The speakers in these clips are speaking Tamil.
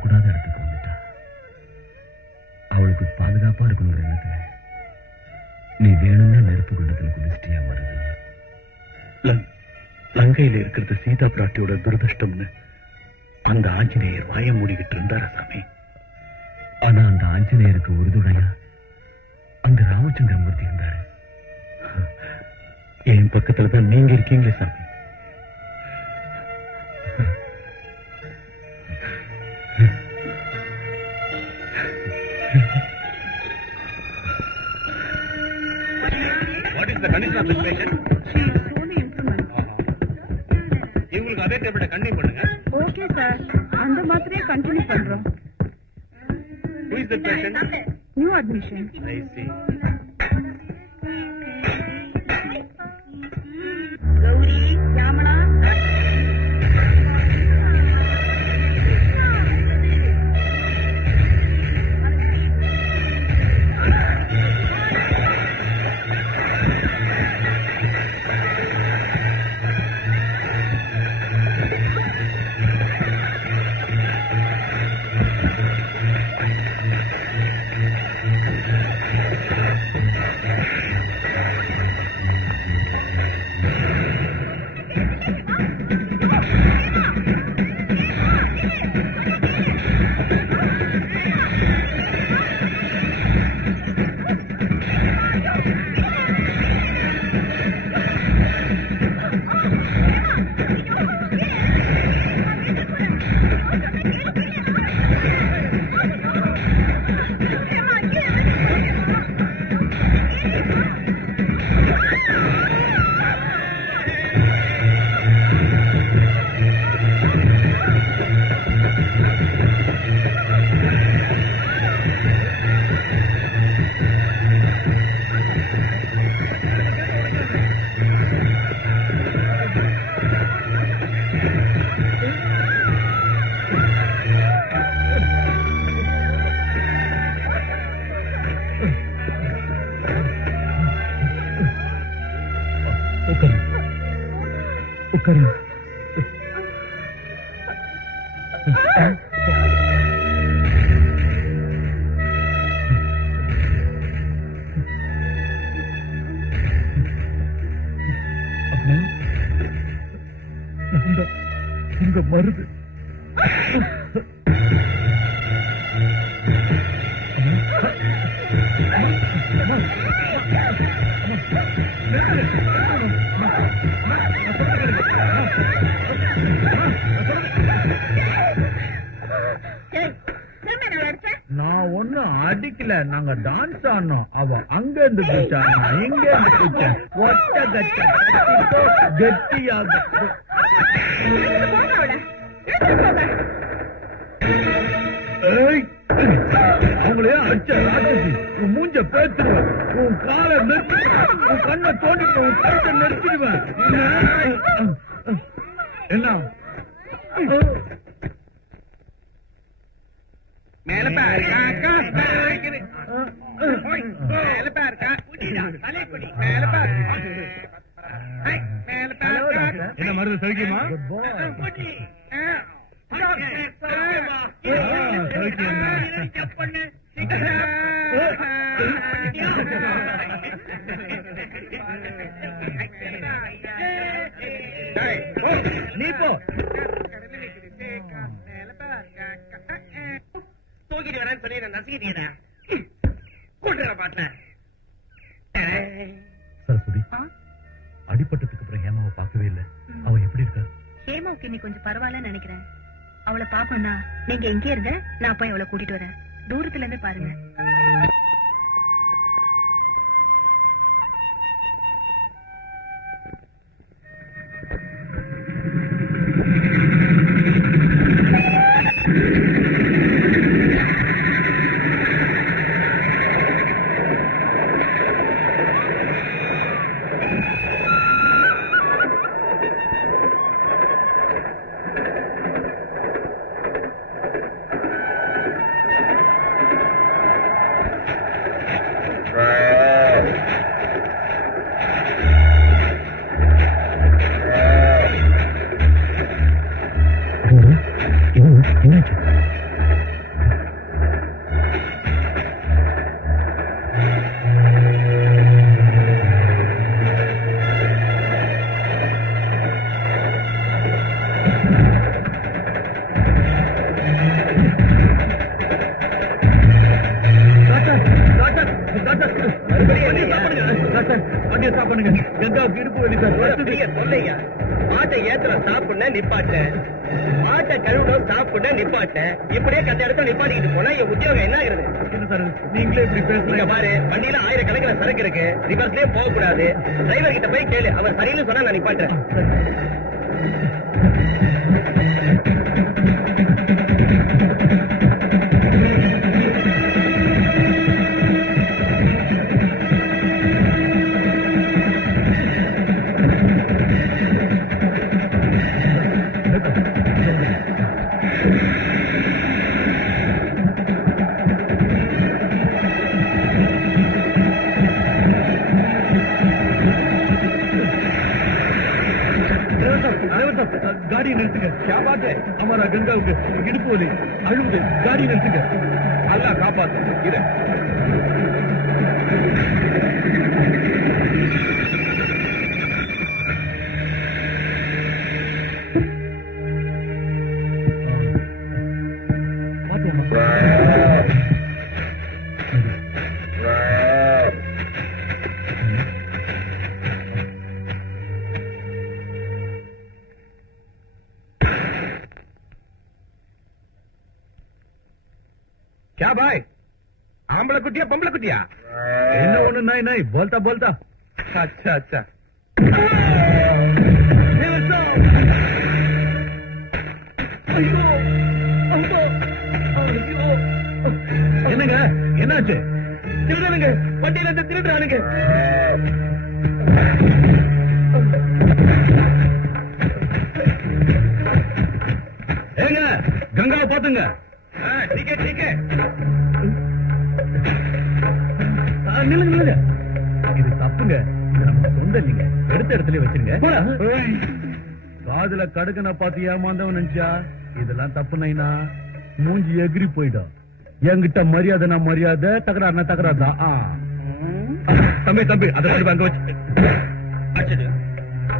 வரக்கூடாத இடத்துக்கு வந்துட்டா. அவளுக்கு பாதுகாப்பா இருக்கணுங்கிற எண்ணத்துல நீ வேணும்னே நெருப்பு குண்டத்துல குதிச்சிட்டியா மருது? லங்கையில இருக்கிறது சீதா பிராட்டியோட துரதிருஷ்டம்னு அந்த ஆஞ்சநேயர் வாய மூடிக்கிட்டு இருந்தார சாமி. ஆனா அந்த ஆஞ்சநேயருக்கு உறுதுணையா அந்த ராமச்சந்திரமூர்த்தி இருந்தாரு. என் பக்கத்துலதான் நீங்க இருக்கீங்களே சாமி. இவங்களுக்கு அதே டேப்லெட்டை கண்டினியூ பண்ணுங்க. ஓகே சார், அந்த மாத்திரையை கண்டினியூ பண்றோம். Who is the patient? New admission. I see. Gowri, யாமனா. இந்த மருது நான் ஒண்ணு அடிக்கல, நாங்க டான்ஸ் ஆடணும். அவ அங்க இருந்து குச்சா, இங்க இருந்து குச்ச, ஒட்ட கட்ட கெட்டியாக அவங்களையே அடிச்ச ராட்சசி, உன் மூஞ்ச பேத்துருவேன், உன் காலை நிறுத்திடுவேன், உன் கண்ணை தோண்டிடுவேன், உன் கழுத்தை நிறுத்திடுவேன். என்ன மேல பாருக்கா, மேல பாருக்கா, தலை குடி, மேல பாருக்கா, மேல பாருக்கா. என்ன மருந்து சகிக்குமா? நீ போ. தூக்கிட்டு வரேன்னு சொல்லி நான் நசுக்கிட்டீங்க. கூட்டுற பாட்டேன். சரஸ்வதி, அடிப்பட்டதுக்கு அப்புறம் ஹேமாவை பார்க்கவே இல்லை. அவ எப்படி இருக்கா? ஹேமாவுக்கு இன்னைக்கு கொஞ்சம் பரவாயில்லன்னு நினைக்கிறேன். அவளை பாப்பனா நீங்க எங்கே இருங்க, நான் போய் அவளை கூட்டிட்டு வரேன். தூரத்துல இருந்து பாருங்க. பண்ணுங்க. கங்காவுக்கு இடுப்பு வலி சார். நீங்க சொல்லுங்க. மாட்டை ஏத்துல சாப்பிட நிப்பாட்ட, மாட்டை கழுவிடும் சாப்பிட நிப்பாட்ட, இப்படியே கண்ட இடத்துல நிப்பாட்டிக்கிட்டு போனா என் உத்தியோகம் என்ன ஆகுறது? என்ன சார் நீங்களே இப்படி பேசுறீங்க? பாரு, வண்டியில 1000 கணக்கில் சரக்கு இருக்கு, ரிவர்ஸ்லயே போக கூடாது. டிரைவர் கிட்ட போய் கேளு, அவர் சரின்னு சொன்னா நான் நிப்பாட்டேன். गाड़ी निறுத்துங்க. क्या बात है? हमारा गंगाவுக்கு இடுப்பு வலி அழுவுது. गाड़ी நிறுத்துங்க. அல்லாஹ் காப்பாத்து. இரு. क्या भाई? आंबला कुटिया बमला कुटिया? என்ன ஒண்ணு நாய் நாய் बोलता बोलता. अच्छा अच्छा. என்னங்க என்னாச்சு? திருடனுங்க, வண்டியில இருந்து திருடுறானுங்க. ஏங்க கங்காவை பாத்துங்க. ठीक है ठीक है. நில்லுங்க நில்லுங்க. இது தப்புங்க. இது நம்ம சொந்த இல்லைங்க. எடுத்த இடத்துல வச்சிருங்க. காதுல கடுக்கன பார்த்து ஏமாந்தவன் நினைச்சா இதெல்லாம் தப்பு நைனா மூஞ்சி எகிரி போயிடும். என்கிட்ட மரியாதை மரியாதை, தகராறுனா தகராறு தான். தம்பி தம்பி அதை அங்க வச்சு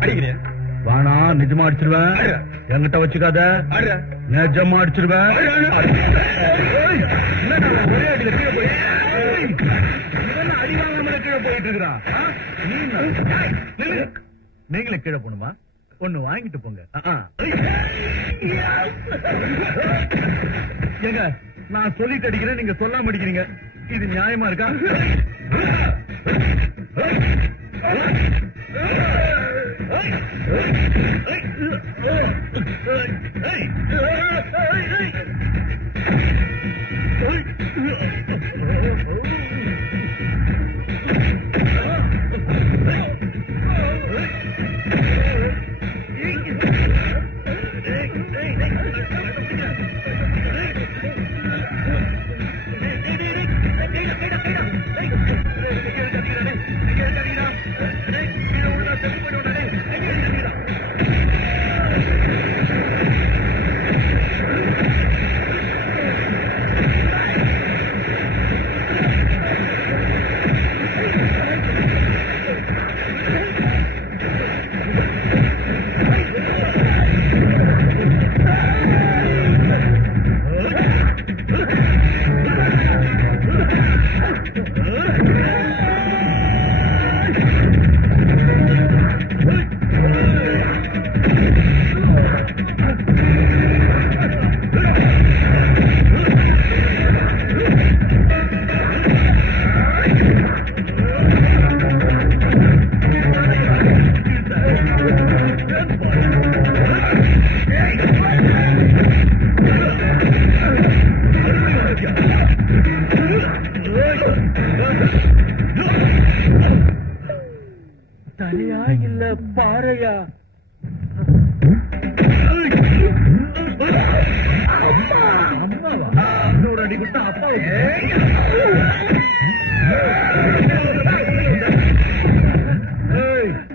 அடிக்கிறேன். வானா நிஜமா அடிச்சிருவேன். என்கிட்ட வச்சுக்காத. நிஜமா அடிச்சிருவேன். ஒரே அடியில கீழே போய் அடி வாங்காமல கீழே போயிட்டு இருக்கிறான். நீங்களே கீழே போணுமா? ஒண்ணு வாங்கிட்டு போங்க. ஏங்க நான் சொல்லிட்டு அடிக்கிறேன், நீங்க சொல்லாம அடிக்கிறீங்க. இது நியாயமா இருக்கா? தலையா இல்ல பாறையா? அம்மாவா? இன்னொரு அடி விட்டா அப்பாவுக்கு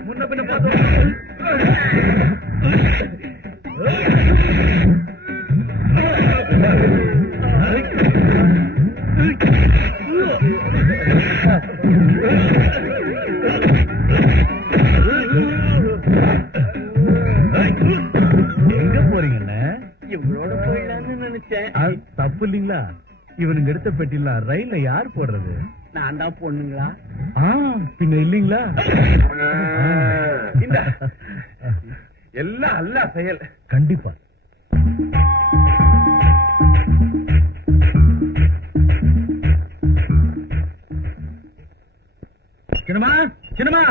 முன்ன பின்ன பார்த்தோம். எங்க போறீங்கன்னு இவங்களோட போயிடலாம்னு நினைச்சேன். தப்பு இல்லீங்களா? இவனுங்க எடுத்த பெட்டில ரயில்ல யார் போடுறது? நான் தான் பொண்ணுங்களா? பின்ன இல்லீங்களா? இந்த எல்லாம் அல்ல செயல். கண்டிப்பா. சின்னமா சின்னமா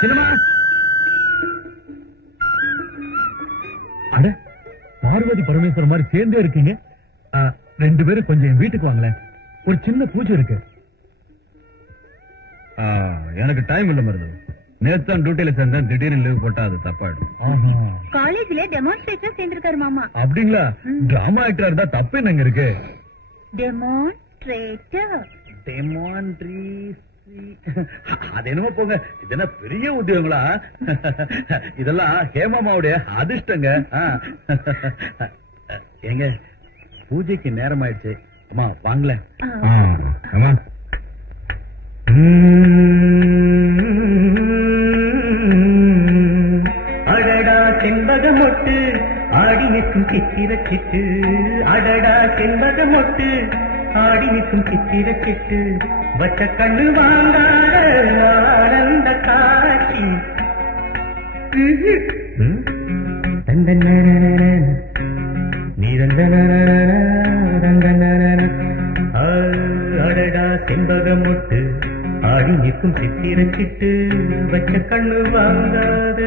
சின்னமா. அட, பார்வதி பரமேஸ்வரன் மாதிரி சேர்ந்தே இருக்கீங்க. 2 பேரும் கொஞ்சம் என் வீட்டுக்கு வாங்களேன். ஒரு சின்ன பூஜை இருக்கு. எனக்கு டைம் இல்ல மருது. நேத்து டியூட்டில சேர்ந்தேன், திடீர்னு லீவ் போட்டா அது தப்பாயிடும். காலேஜ்ல டெமான்ஸ்ட்ரேஷன் சேர்ந்திருக்காரு மாமா. அப்படிங்களா? டிராமா ஆக்டரா இருந்தா தப்பு என்னங்க இருக்கு? டெமான்ஸ்ட்ரேட்டர். அது என்னமோ போங்க. இது என்ன பெரிய உத்தியோகங்களா? இதெல்லாம் ஹேமாமாவுடைய அதிர்ஷ்டங்க. ஏங்க, பூஜைக்கு நேரம் ஆயிடுச்சு. அம்மா வாங்கல. அடடா செண்பகமொட்டு ஆடி நிற்கும் சித்திரச்சிட்டு. அடடா செண்பகமொட்டு ஆடி நிற்கும் சித்திரச்சிட்டு. வச்ச கண்ணு வாங்காத ஆனந்த காட்சி. அடடா செண்பகமொட்டு ஆடி நிற்கும் சித்திரச்சிட்டு. வச்ச கண்ணு வாங்காத.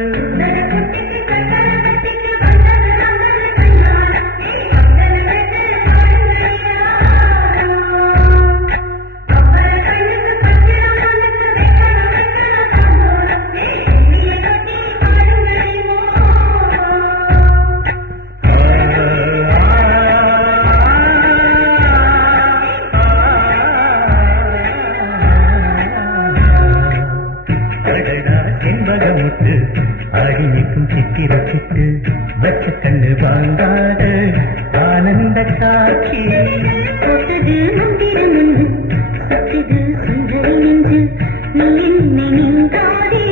ஆடி நிற்கும் சித்திரச்சிட்டு. வச்ச கண்ணு வாங்காத ஆனந்த காட்சி. சொத்துது மந்திரம் ஒன்று, சத்துது சுந்தரி நெஞ்சு. நீ என்னை நீங்காதே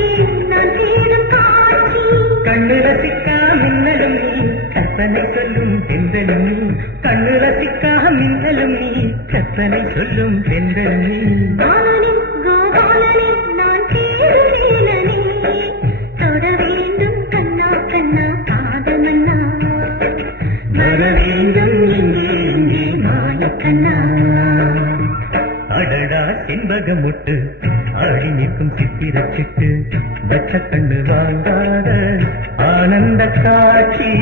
நான் தேடும் காட்சி. கண்ணு ரசிக்கா மின்னலும் நீ, கற்பனை சொல்லும் பெண்களும் நீ. கண்ணு ரசிக்கா மின்னலும் நீ, கற்பனை சொல்லும் பெண்களும் நீ. பாலனே கோபாலனே நான் தேடுவேனே. தொட வேண்டும் கண்ணா கண்ணா காதல் மன்னா. வர வேண்டும் இங்கே இங்கே மாய கண்ணா. அடடா செண்பகமொட்டு ஆடி நிற்கும் சித்திரச்சிட்டு. வச்ச கண்ணு வாங்காத ஆனந்த காட்சி.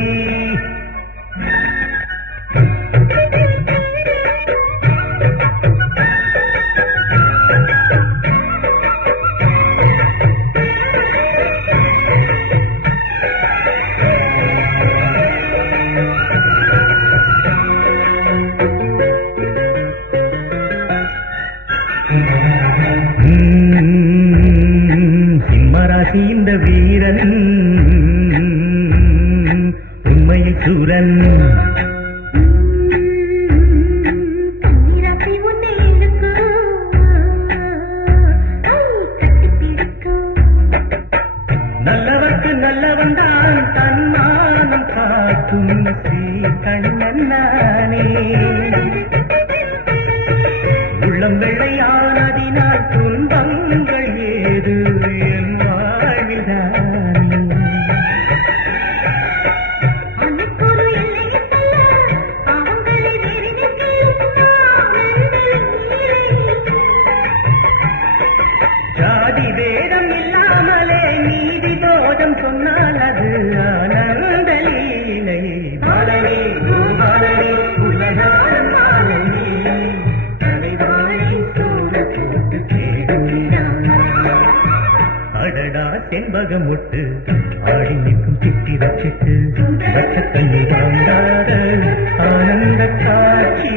சிம்மராசி இந்த வீரன் உண்மையில் சூரன். நல்லவர்க்கு நல்லவன் தான் தன்மானம் காக்கும் ஸ்ரீ கண்ணன் நானே. உள்ளம் வெள்ளையானதினால் துன்பங்கள் ஏது என் வாழ்வில்தானே. ஜாதி வேதம் இல்லாமலே நீதி போதம் சொன்னால் அது ஆனந்த லீலை. பாலனே பாலனே உலகான பாலனே. அடடா செண்பகமொட்டு ஆடி நிற்கும் சித்திரச்சிட்டு. வச்ச கண்ணி வாங்காத ஆனந்த காட்சி.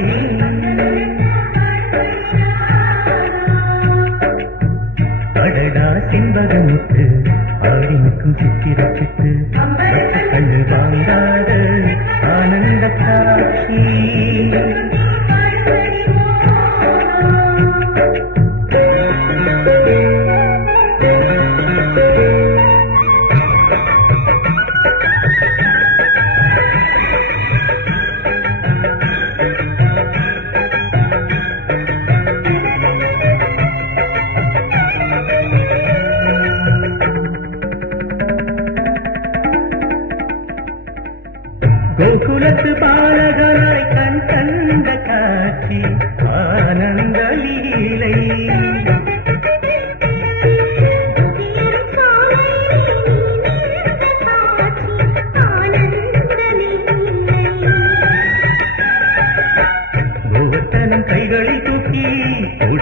அடடா செண்பகமொட்டு ஆடி நிற்கும் சித்திரச்சிட்டு. வச்ச கண்ணு வாங்காத ஆனந்த காட்சி.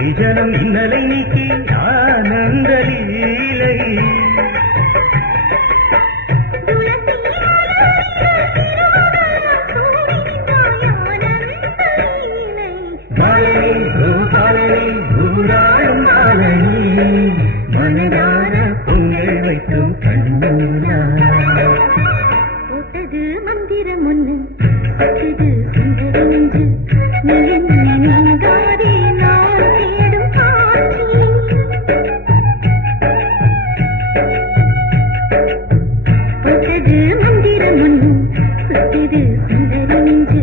நிஜனம் இன்னலை நீக்கி ஆனந்த லீலை மனதார பொங்கல் வைக்கும் கண்ணூரா போட்டது மந்திரம் ஒண்ணு பச்சது சுந்தர நெஞ்சு நீங்காதே நான் தேடும் காட்சி போட்டது மந்திரம் ஒண்ணு பச்சது சுந்தர நெஞ்சு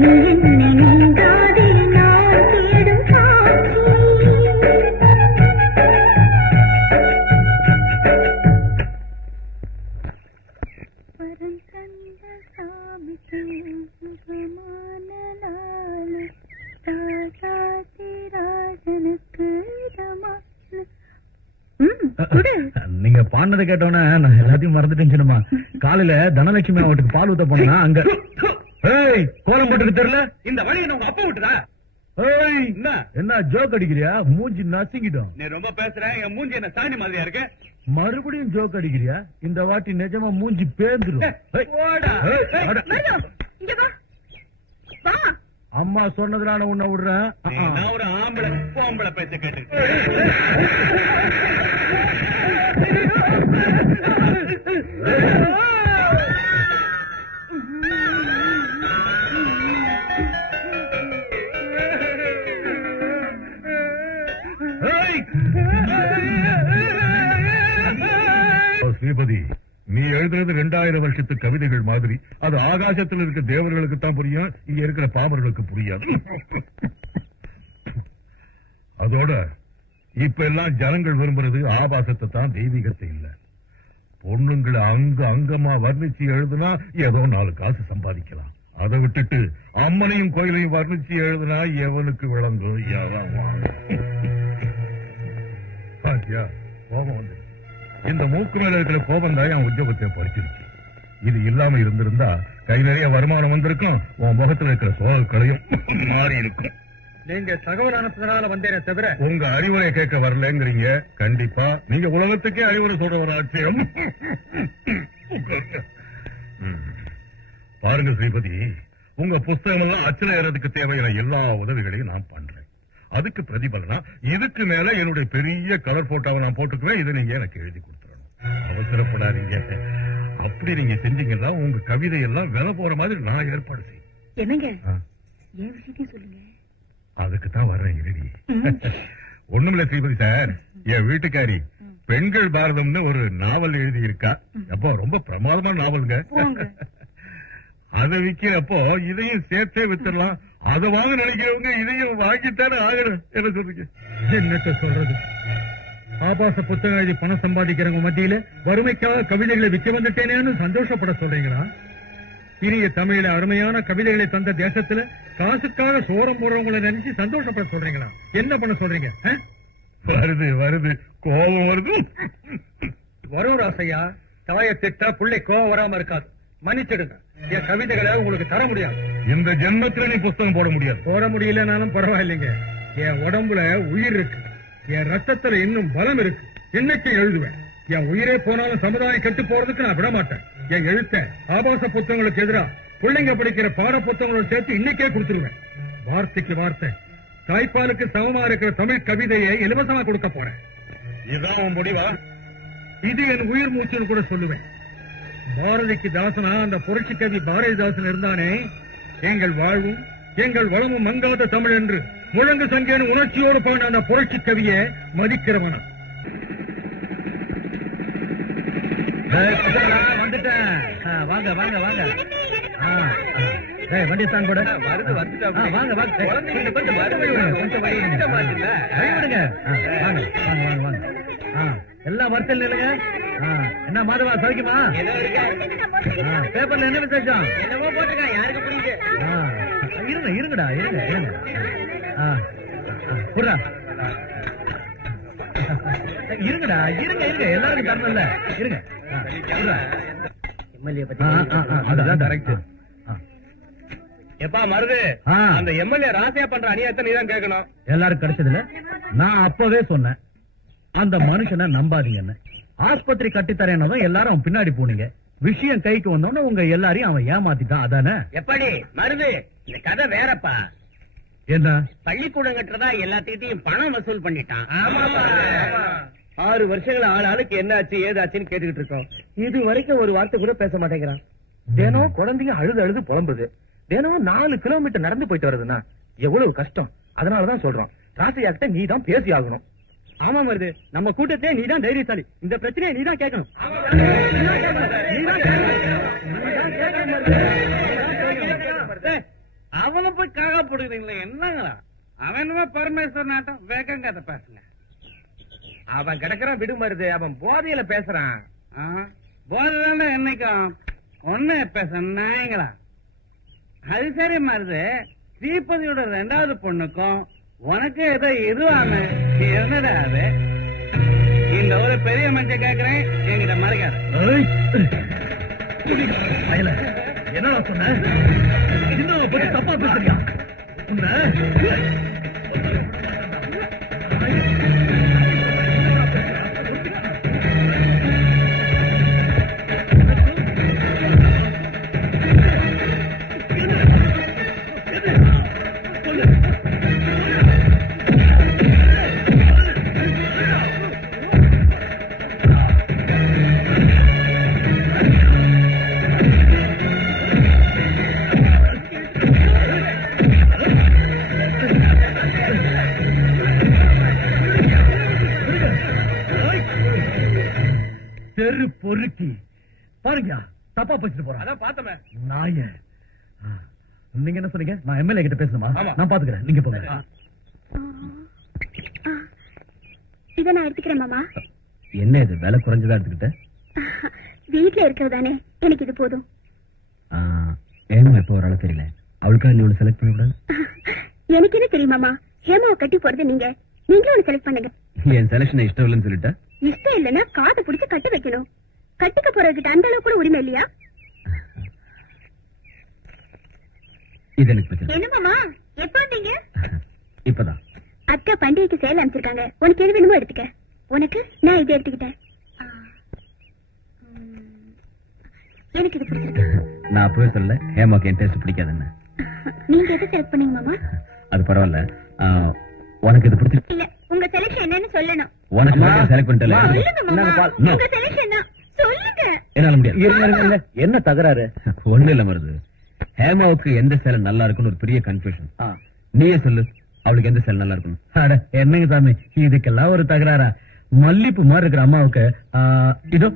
நீங்காதே நான் தேடும் காட்சி நீங்க பாடினதை கேட்டோன்னே நான் எல்லாத்தையும் மறந்துட்டேன் சின்னம்மா. காலையில தனலட்சுமி அவட்டுக்கு பால் ஊத்த போனா அங்க கோலம் போட்டுக்கு தெரியல. இந்த வழியை உங்க அப்பா விட்டுதா? என்ன ஜோக் அடிக்கிறியா? மூஞ்சி நசிக்கிட்டோம். நீ ரொம்ப பேசுற. என் மூஞ்சி என்ன சாணி மாதிரியா இருக்கு? மறுபடியும் ஜோக் அடிக்கிறியா? இந்த வாட்டி நிஜமா மூஞ்சி பேந்துரும். அம்மா சொன்னதுனால உன்னை விடுறேன். நான் ஒரு ஆம்பளை பேச கேட்டு ஸ்ரீபதி, நீ எழுதுறது 2000 வருஷத்து கவிதைகள் மாதிரி. அது ஆகாசத்தில் இருக்க தேவர்களுக்கு தான் புரியும், இங்க இருக்கிற பாமர்களுக்கு புரியாது. அதோட இப்ப எல்லாம் ஜனங்கள் விரும்புறது ஆபாசத்தை தான், தெய்வீகத்தை இல்ல. பொண்ணுங்களை அங்கமா வர்ணிச்சு எழுதுனா ஏதோ 4 காசு சம்பாதிக்கலாம். அதை விட்டுட்டு அம்மனையும் கோயிலையும் வர்ணிச்சு எழுதுனா எவனுக்கு விளங்கும்? கோபம் வந்து இந்த மூக்கு மேல இருக்கிற கோபம் தான் என் உத்தியோகத்தை பறிச்சிருச்சு. இது இல்லாம இருந்திருந்தா கை நிறைய வருமானம் வந்திருக்கும், உன் முகத்துல இருக்கிற சோகக்களையும் மாறி இருக்கும். நீங்க தகவல் அனுப்புறதுனால வந்தேனே தவிர உங்க அறிவுரை கேட்க வரலங்கிறீங்க. கண்டிப்பா நீங்க உலகத்துக்கே அறிவுரை சொல்ற ஆட்சியம். பாருங்க ஸ்ரீபதி, உங்க புஸ்தகம் எல்லாம் அச்சல ஏறதுக்கு தேவையான எல்லா உதவிகளையும் நான் பண்றேன். அதுக்கு பிரதிபலனா இதுக்கு மேல என்னுடைய பெரிய கலர் போட்டோவை நான் போட்டுக்குவேன். இதை நீங்க எனக்கு எழுதி கொடுத்துடணும். அவசரப்படாதீங்க. அப்படி நீங்க செஞ்சீங்கன்னா உங்க கவிதை எல்லாம் விலை போற மாதிரி நான் ஏற்பாடு செய்வேன். என்னங்க ஏன் விஷயத்தையும் சொல்லுங்க. அதுக்குத்தான் வர்றேன். இருடி. ஒண்ணுமில்ல ஸ்ரீபதி சார், என் வீட்டுக்காரி பெண்கள் பாரதம்னு ஒரு நாவல் எழுதி இருக்கா. அப்போ ரொம்ப பிரமாதமான நாவலுங்க. அதை விக்கிறப்போ இதையும் சேர்த்தே வித்துடலாம். அதை வாங்க நினைக்கிறவங்க இதையும் வாங்கித்தானே ஆகணும். என்ன சொல்றீங்க? என்னத்த சொல்றது? ஆபாச புத்தகம் எழுதி பணம் சம்பாதிக்கிறவங்க மத்தியில வறுமைக்காக கவிதைகளை விற்க வந்துட்டேனேன்னு சந்தோஷப்பட சொல்றீங்களா? இனிய தமிழில அருமையான கவிதைகளை தந்த தேசத்துல காசுக்காக சோரம் போடுறவங்களை நினைச்சு சந்தோஷப்பட சொல்றீங்களா? என்ன பண்ண சொல்றீங்க? வருது கோபம் வருது. வரும் ராசையா. தாயை திட்டா பிள்ளை கோபம் வராம இருக்காது. மன்னிச்சிடுங்க. என் கவிதைகளை உங்களுக்கு தர முடியாது. இந்த ஜென்மத்துல நீ புஸ்தகம் போட முடியாது. போட முடியலனாலும் பரவாயில்லைங்க. என் உடம்புல உயிர் இருக்கு, என் ரத்தத்துல இன்னும் பலம் இருக்கு. என்னைக்கு எழுதுவேன். என் உயிரே போனாலும் சமுதாயம் கெட்டு போறதுக்கு நான் விட மாட்டேன். என் எழுத்த ஆபாச புத்தகங்களுக்கு எதிராக பிள்ளைங்க படிக்கிற பாட புத்தகங்களோட சேர்த்து இன்னைக்கே கொடுத்துருவேன். வார்த்தைக்கு வார்த்தை தாய்ப்பாலுக்கு சமமா இருக்கிற தமிழ் கவிதையை இலவசமா கொடுக்க போறேன். இதுதான் உன் முடிவா? இது என் உயிர் மூச்சுன்னு கூட சொல்லுவேன். பாரதிக்கு தாசனா அந்த புரட்சி கவி பாரதிதாசன் இருந்தானே, எங்கள் வாழ்வும் எங்கள் வளமும் மங்காத தமிழ் என்று முழங்கு சங்கேன்னு உணர்ச்சியோடு பாடின அந்த புரட்சி கவியை மதிக்கிறவன. வந்துட்டேன். வாங்க வாங்க வாங்க. வண்டி ஸ்டாண்ட் கூட வாங்க வாங்க. எல்லாம் வர்த்தல் இல்லைங்க. என்ன மாதவா சௌக்கியமா? பேப்பர்ல என்ன விசேஷம்? என்னவோ போட்டிருக்கேன். யாருக்கு புரியுது? இருங்கடா இருங்க. புறா இருங்கடா இருங்க எல்லாருக்கும் தரணும்ல. இருங்க. எம்எல்ஏ பத்தி அதுதான் டைரக்ட். எப்பா மருது அந்த எம்எல்ஏ ராசியா பண்ற அநியாயத்தை நீதான் கேட்கணும். எல்லாரும் கிடைச்சதுல நான் அப்பவே சொன்னேன் அந்த மனுஷனை நம்பாதீங்கன்னு. ஆஸ்பத்திரி கட்டித்தரேன்னதும் எல்லாரும் பின்னாடி போனீங்க. விஷயம் கைக்கு வந்தோன்னு உங்க எல்லாரையும் அவன் ஏமாத்திட்டான். அதானே? எப்படி மருது இந்த கதை வேறப்பா. என்ன பள்ளிக்கூடம் கட்டுறதா எல்லாத்துக்கிட்டையும் பணம் வசூல் பண்ணிட்டான். 6 வருஷங்கள ஆளுக்கு என்னாச்சு ஏதாச்சுன்னு கேட்டுக்கிட்டு இருக்கோம். இது வரைக்கும் ஒரு வார்த்தை கூட பேச மாட்டேங்கிறான். தினம் குழந்தைங்க அழுது புலம்புது. தினம் 4 கிலோமீட்டர் நடந்து போயிட்டு வருதுன்னா எவ்வளவு கஷ்டம். அதனாலதான் சொல்றோம் ராசையாக்கிட்ட நீ தான் பேசி ஆகணும். ஆமா மருது, நம்ம கூட்டத்தே நீதான் தைரியசாலி. இந்த பிரச்சனையை நீதான் கேட்கணும். அவனை போய் காக போடுறீங்களே என்னங்களா? அவனுமே பரமேஸ்வரன் ஆட்டம் வேகங்க அதை பேசுங்க. அவன் கிடக்குறான் விடு மருது, அவன் போதையில பேசுறான். போதான என்னைக்கும் ஒன்னு பேச நாயங்களா? அது சரி மருது, தீபதியோட 2வது பொண்ணுக்கும் உனக்கு ஏதோ இதுவாம என்னடா அது? இந்த ஒரு பெரிய மனுஷன் கேக்குறேன் என்கிட்ட மறைக்காத. என்ன சொன்ன? இன்னும் தப்பா பேசுறியா? பொறுக்கி பாருங்க தப்பா பேசிட்டு போறேன். அதான் பார்த்தமே நாய. நீங்க என்ன சொன்னீங்க? நான் எம்எல்ஏ கிட்ட பேசணுமா? நான் பாத்துக்கிறேன், நீங்க போங்க. இதை நான் எடுத்துக்கிறேன் மாமா. என்ன இது வேலை குறைஞ்சதா எடுத்துக்கிட்ட? வீட்டுல இருக்கிறதானே எனக்கு இது போதும். ஏமா இப்ப ஒரு ஆளு தெரியல, அவளுக்கா நீ ஒண்ணு செலக்ட் பண்ண கூடாது? எனக்கு என்ன தெரியுமாமா? ஹேமாவை கட்டி போறது நீங்களும் ஒண்ணு செலக்ட் பண்ணுங்க. என் செலக்ஷன் இஷ்டம் இல்லைன்னு சொல்லிட்டா? இஷ்டம் இல்லைன்னா காதை பிடிச்சு கட்டு வைக்கணும். கட்டுக்க போறதுக்கிட்ட அந்த அளவுக்கு கூட உரிமை இல்லையா? இது எனக்கு என்ன மாமா எப்ப வந்தீங்க? இப்பதான். அக்கா பண்டிகைக்கு சேல் அனுப்பிச்சிருக்காங்க. உனக்கு எது வேணுமோ எடுத்துக்க. உனக்கு நான் இதை எடுத்துக்கிட்டேன். எனக்கு இது பிடிச்சிருக்கு. நான் அப்பவே சொல்ல ஹேமாக்கு என் டேஸ்ட் பிடிக்காதுன்னு. நீங்க எது செலக்ட் பண்ணீங்க மாமா? அது பரவாயில்ல. உனக்கு இது பிடிச்சிருக்கு இல்ல, உங்க செலக்ஷன் என்னன்னு சொல்லணும். உனக்கு செலக்ட் பண்ணிட்டல. சொல்லுங்க மாமா, உங்க செலக்ஷன் என்ன சொல்லுங்க. என்னால முடியாது. என்ன தகராறு? ஒண்ணு இல்ல மருது, ஹேமாவுக்கு எந்த சேலை நல்லா இருக்குன்னு ஒரு பெரிய கன்ஃபியூஷன். நீயே சொல்லு, அவளுக்கு எந்த சேலை நல்லா இருக்கணும்? என்னங்க சாமி இதுக்கெல்லாம் ஒரு தகராறா? மல்லிப்பூ மாதிரி இருக்கிற அம்மாவுக்கு இதோ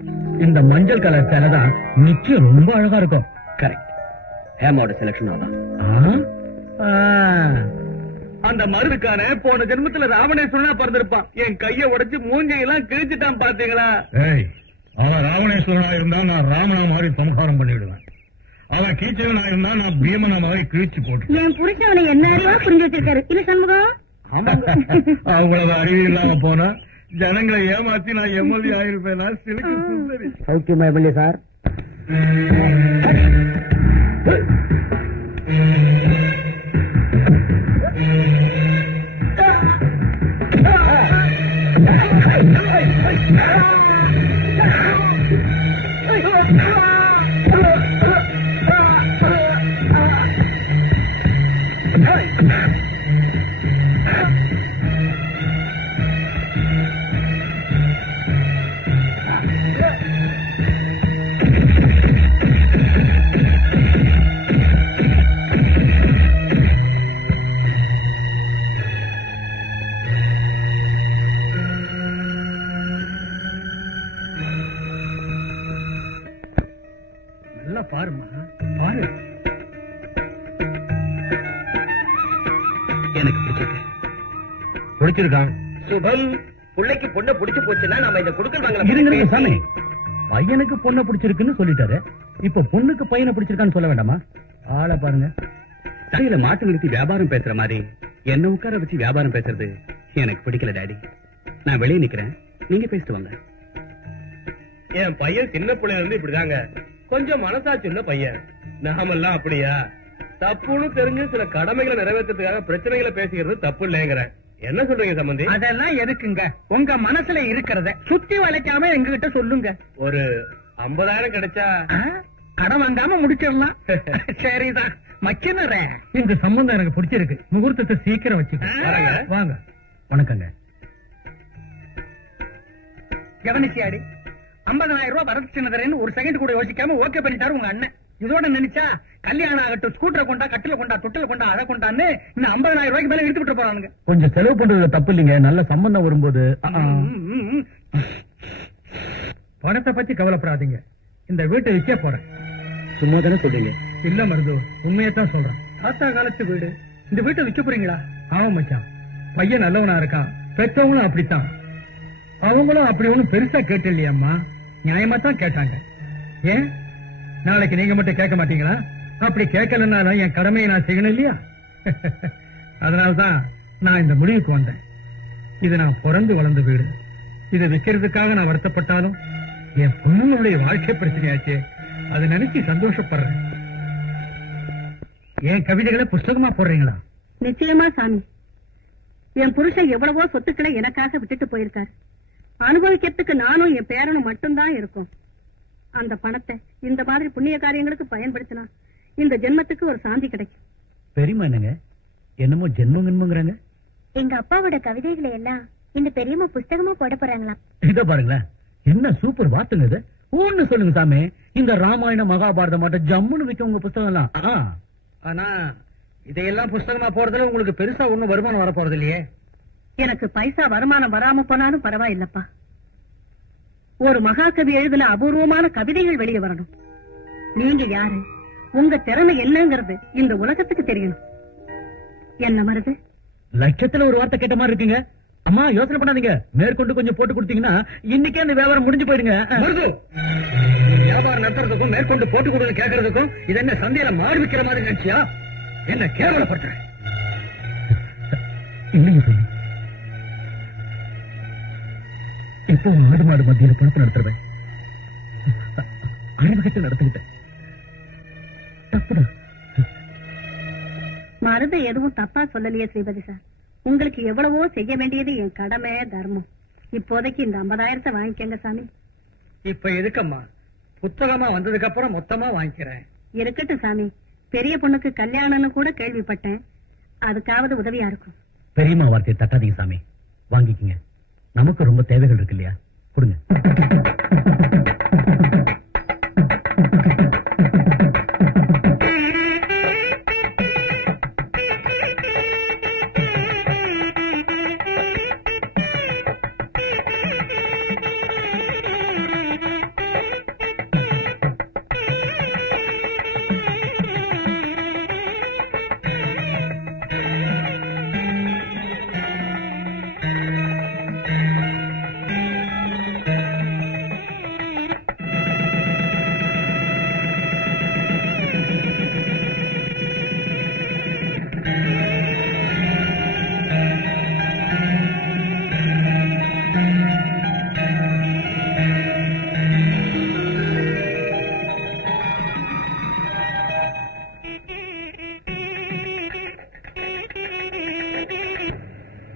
இந்த மஞ்சள் கலர் சேலை தான் நிச்சயம் ரொம்ப அழகா இருக்கும். கரெக்ட், ஹேமாவோட செலக்ஷன். அந்த மருதுக்கான போன ஜென்மத்துல ராவணேஸ்வரனா பிறந்திருப்பான். என் கைய உடைச்சு மூஞ்சையெல்லாம் கிழிச்சுட்டான் பாத்தீங்களா? அவன் ராவணேஸ்வரனா இருந்தா நான் ராமனா மாதிரி சம்ஹாரம் பண்ணிடுவேன். அவன் கீச்சவனா இருந்தா நான் பீமனா மாதிரி கிழிச்சு போட்டு. என் புருஷன் அவனை என்ன அறிவா புரிஞ்சு வச்சிருக்காரு இல்ல சண்முகம்? அவ்வளவு அறிவு இல்லாம போனா ஜனங்களை ஏமாத்தி நான் எம்எல்ஏ ஆயிருப்பேன். சிலுக்கு சுந்தரி. சௌக்கியமா எம்எல்ஏ சார்? பிடிச்சிருக்கான். சுபம், பிள்ளைக்கு பொண்ணை பிடிச்சு போச்சுன்னா நம்ம இதை கொடுக்கறாங்க. சாமி பையனுக்கு பொண்ணை பிடிச்சிருக்குன்னு சொல்லிட்டாரு, இப்ப பொண்ணுக்கு பையனை பிடிச்சிருக்கான்னு சொல்ல வேண்டாமா? ஆளை பாருங்க. தலையில மாட்டு நிறுத்தி வியாபாரம் பேசுற மாதிரி என்ன உட்கார வச்சு வியாபாரம் பேசுறது எனக்கு பிடிக்கல டாடி. நான் வெளியே நிக்கிறேன், நீங்க பேசிட்டு வாங்க. என் பையன் சின்ன பிள்ளைல இருந்து இப்படிதாங்க, கொஞ்சம் மனசாட்சி உள்ள பையன். நாமெல்லாம் அப்படியா? தப்புன்னு தெரிஞ்சு சில கடமைகளை நிறைவேற்றதுக்காக பிரச்சனைகளை பேசிக்கிறது தப்பு இல்லைங்கிறேன். என்ன சொல்றீங்க சம்பந்தி? அதெல்லாம் எதுக்குங்க? உங்க மனசுல இருக்கிறத சுத்தி வளைக்காம எங்ககிட்ட சொல்லுங்க. ஒரு 50,000 கிடைச்சா கடன் வாங்காம முடிச்சிடலாம். சரிதான் மச்சினரே, இந்த சம்பந்தம் எனக்கு பிடிச்சிருக்கு. முகூர்த்தத்தை சீக்கிரம் வச்சுக்க. வாங்க. வணக்கங்க. கவனிச்சியாடி 50,000 ரூபாய் வரச்சினதரேன்னு ஒரு செகண்ட் கூட யோசிக்காம ஓகே பண்ணிட்டாரு உங்க அண்ணன். இதோட நினைச்சா கல்யாணம் ஆகட்டும், ஸ்கூட்டரை கொண்டா, கட்டில கொண்டா, தொட்டில கொண்டா, அதை கொண்டான்னு இன்னும் 50,000 ரூபாய்க்கு மேல இழுத்து விட்டு போறானுங்க. கொஞ்சம் செலவு பண்றது தப்பு இல்லைங்க. நல்ல சம்பந்தம் வரும்போது பணத்தை பத்தி கவலைப்படாதீங்க. இந்த வீட்டை விற்க போறேன். சும்மா தானே சொல்றீங்க? இல்ல மருத்துவர், உண்மையத்தான் சொல்றேன். தாத்தா காலத்து வீடு. இந்த வீட்டை விற்க போறீங்களா? ஆமா மச்சான், பையன் நல்லவனா இருக்கான். பெற்றவங்களும் அப்படித்தான். அவங்களும் அப்படி ஒண்ணும் பெருசா கேட்டு இல்லையம்மா, நியாயமா தான் கேட்டாங்க. ஏன் நாளைக்கு நீங்க மட்டும் கேட்க மாட்டீங்களா? அப்படி கேட்கலன்னா என் கடமையை நான் செய்யணும் இல்லையா? அதனால்தான் நான் இந்த முடிவுக்கு வந்தேன். இது நான் பிறந்து வளர்ந்த வீடு. இதை விற்கிறதுக்காக நான் வருத்தப்பட்டாலும் என் பொண்ணுடைய வாழ்க்கை பிரச்சனையாச்சு. அதை நினைச்சு சந்தோஷப்படுறேன். என் கவிதைகளை புஸ்தகமா போடுறீங்களா? நிச்சயமா சாமி. என் புருஷன் எவ்வளவோ சொத்துக்களை எனக்காக விட்டுட்டு போயிருக்காரு. அனுபவிக்கிறதுக்கு நானும் என் பேரனும் மட்டும்தான் இருக்கும். அந்த பணத்தை இந்த மாதிரி புண்ணிய காரியங்களுக்கு பயன்படுத்தினா இந்த ஜென்மத்துக்கு ஒரு சாந்தி கிடைக்கும். பெரியமா என்னங்க என்னமோ ஜென்மங்கிறாங்க? எங்க அப்பாவோட கவிதைகளை எல்லாம் இந்த பெரியம்மா புஸ்தகமா போட போறாங்களா? இத பாருங்களேன், என்ன சூப்பர் வார்த்தைங்க இது. ஒண்ணு சொல்லுங்க சாமி, இந்த ராமாயண மகாபாரதம் மட்டும் ஜம்முன்னு வைக்க உங்க புஸ்தகம் எல்லாம். ஆனா இதையெல்லாம் புஸ்தகமா போறதுல உங்களுக்கு பெருசா ஒண்ணும் வருமானம் வர போறது இல்லையே. எனக்கு பைசா வருமானம் வராம போனாலும் பரவாயில்லப்பா. ஒரு மகாகவி எழுதின அபூர்வமான கவிதைகள் வெளியே வரணும். நீங்க யாரு, உங்க திறமை என்னங்கிறது இந்த உலகத்துக்கு தெரியணும். என்ன மருது? லட்சத்துல ஒரு வார்த்தை கேட்ட மாதிரி இருக்குங்க. அம்மா யோசனை பண்ணாதீங்க, மேற்கொண்டு கொஞ்சம் போட்டு கொடுத்தீங்கன்னா இன்னைக்கே அந்த வியாபாரம் முடிஞ்சு போயிருங்க. வியாபாரம் நடத்துறதுக்கும் மேற்கொண்டு போட்டு கொடுன்னு கேட்கறதுக்கும் இது என்ன சந்தையில மாடு விற்கிற மாதிரி நினைச்சியா? என்ன கேவலப்படுத்துறேன். இப்போ ஆடு மாடு மத்தியில பணத்தை நடத்துறேன். அறிவுகத்தை நடத்துக்கிட்டேன். தப்புதான். மருது எதுவும் தப்பா சொல்லலையே ஸ்ரீபதி சார். உங்களுக்கு எவ்வளவோ செய்ய வேண்டியது என் கடமை, தர்மம். இப்போதைக்கு இந்த 50,000 வாங்கிக்கங்க சாமி. இப்ப எதுக்கம்மா? புத்தகமா வந்ததுக்கு அப்புறம் மொத்தமா வாங்கிக்கிறேன். இருக்கட்டும் சாமி, பெரிய பொண்ணுக்கு கல்யாணம்னு கூட கேள்விப்பட்டேன். அதுக்காவது உதவியா இருக்கும். பெரியம்மா வார்த்தையை தட்டாதீங்க சாமி, வாங்கிக்கங்க. நமக்கு ரொம்ப தேவைகள் இருக்கு இல்லையா? கொடுங்க.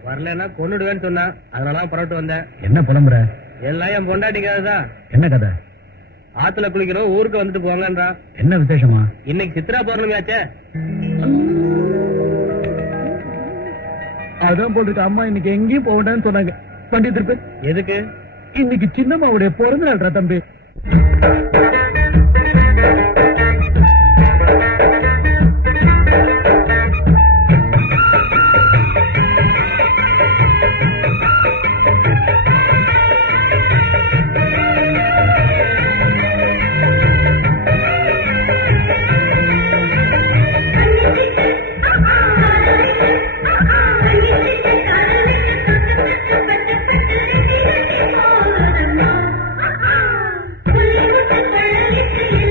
வரலன்னா கொன்னுடுவேன்னு சொன்னா, அதனாலதான் புறப்பட்டு வந்தேன். என்ன புலம்புற? எல்லாம் என் பொண்டாட்டிக்காதான். என்ன கதை? ஆத்துல குளிக்கிறோம், ஊருக்கு வந்துட்டு போங்கன்றா. என்ன விசேஷமா? இன்னைக்கு சித்ரா பௌர்ணமி ஆச்சே. அதான் போட்டுருக்கு. அம்மா இன்னைக்கு எங்கேயும் போக வேண்டாம்னு சொன்னாங்க. வண்டி திருப்பு. எதுக்கு? இன்னைக்கு சின்னம்மாவுடைய பிறந்த நாள் தம்பி. Thank you.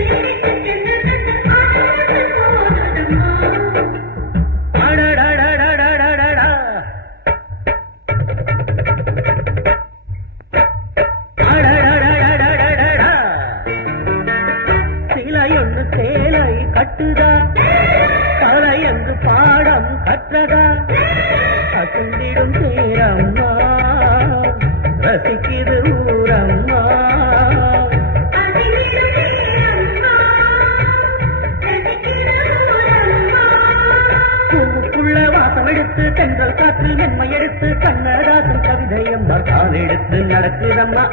பாடம் கற்றதா அசந்திடும் பேரம்மா ரசிக்கிது ஊரம்மா பூவுக்குள்ள வாசம் எடுத்து தென்றல் காற்று மென்மை எடுத்து கண்ணதாசன் கவிதை அம்மா கால் எடுத்து நடக்குதம்மா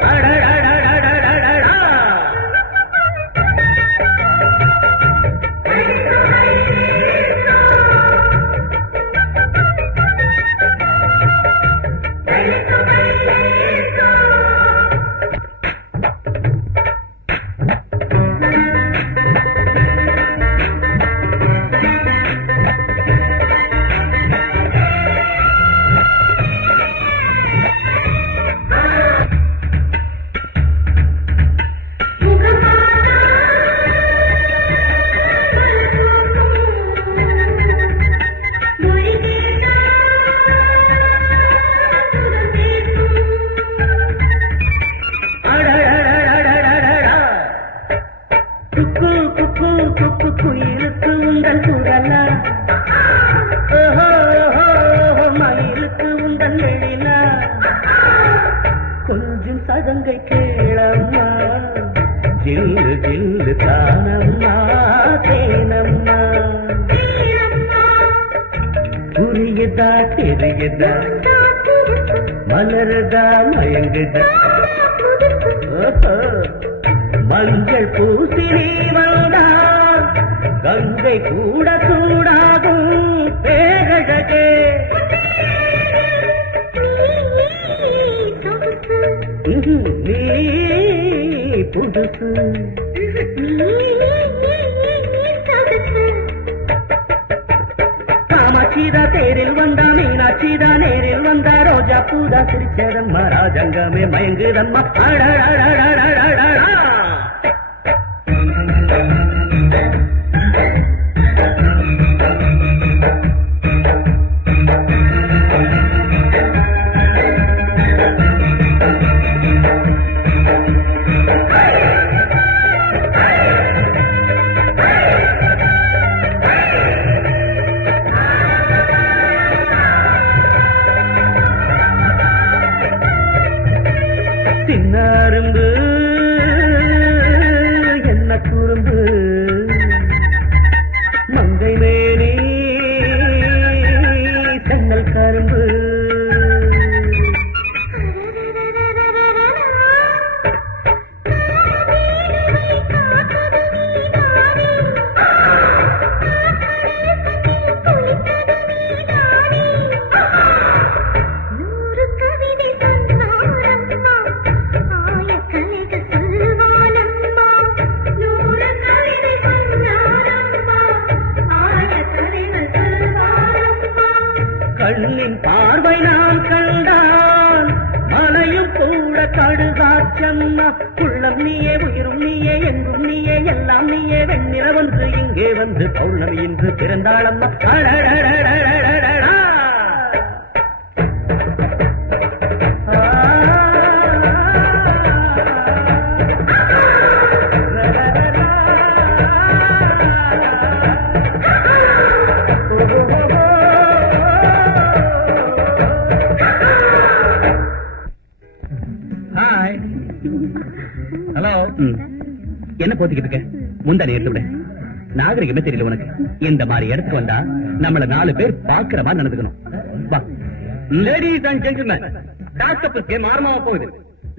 குயிலுக்கு உங்கள் குரலா மயிலுக்கு உங்கள் எழிலா கொஞ்சம் சதங்கை கேளம்மா ஜில்லு ஜில்லு தானம்மா தேனம்மா புரியுதா தெரியுதா மலருதா மயங்குதா மஞ்சள் பூசி நீ வந்தா கங்கை கூட சூடாகும் பேரழகே நீ புதுசு காமாட்சிதா தேரில் வந்தா மீனாட்சிதா நேரில் வந்தா ரோஜா பூதா சிரிச்சதம்மா ராஜங்கமே மயங்குதம்மா சின்னாரும்பு என்ன குறும்பு மங்கை மேனி சென்னல் கரும்பு கண்ணின் பார்வை நான் கண்டான் மலையும் கூட கடுகாச்சம்மா உள்ளம் நீயே உயிரும் நீயே எங்கும் நீயே எல்லாம் நீயே வெண்ணிற வந்து இங்கே வந்து பௌர்ணமி இன்று பிறந்தாளம்மா ஹலோ. என்ன போத்திக்கிட்டு இருக்க? முந்தானி எடுத்து நாகரிகமே தெரியல உனக்கு. இந்த மாதிரி இடத்துக்கு வந்தா நம்மள 4 பேர் பாக்குற மாதிரி நடந்துக்கணும். வா. லேடிஸ் அண்ட் ஜென்டில்மேன், டாஸ்கப்புக்கு கேம் ஆரம்பமா போகுது.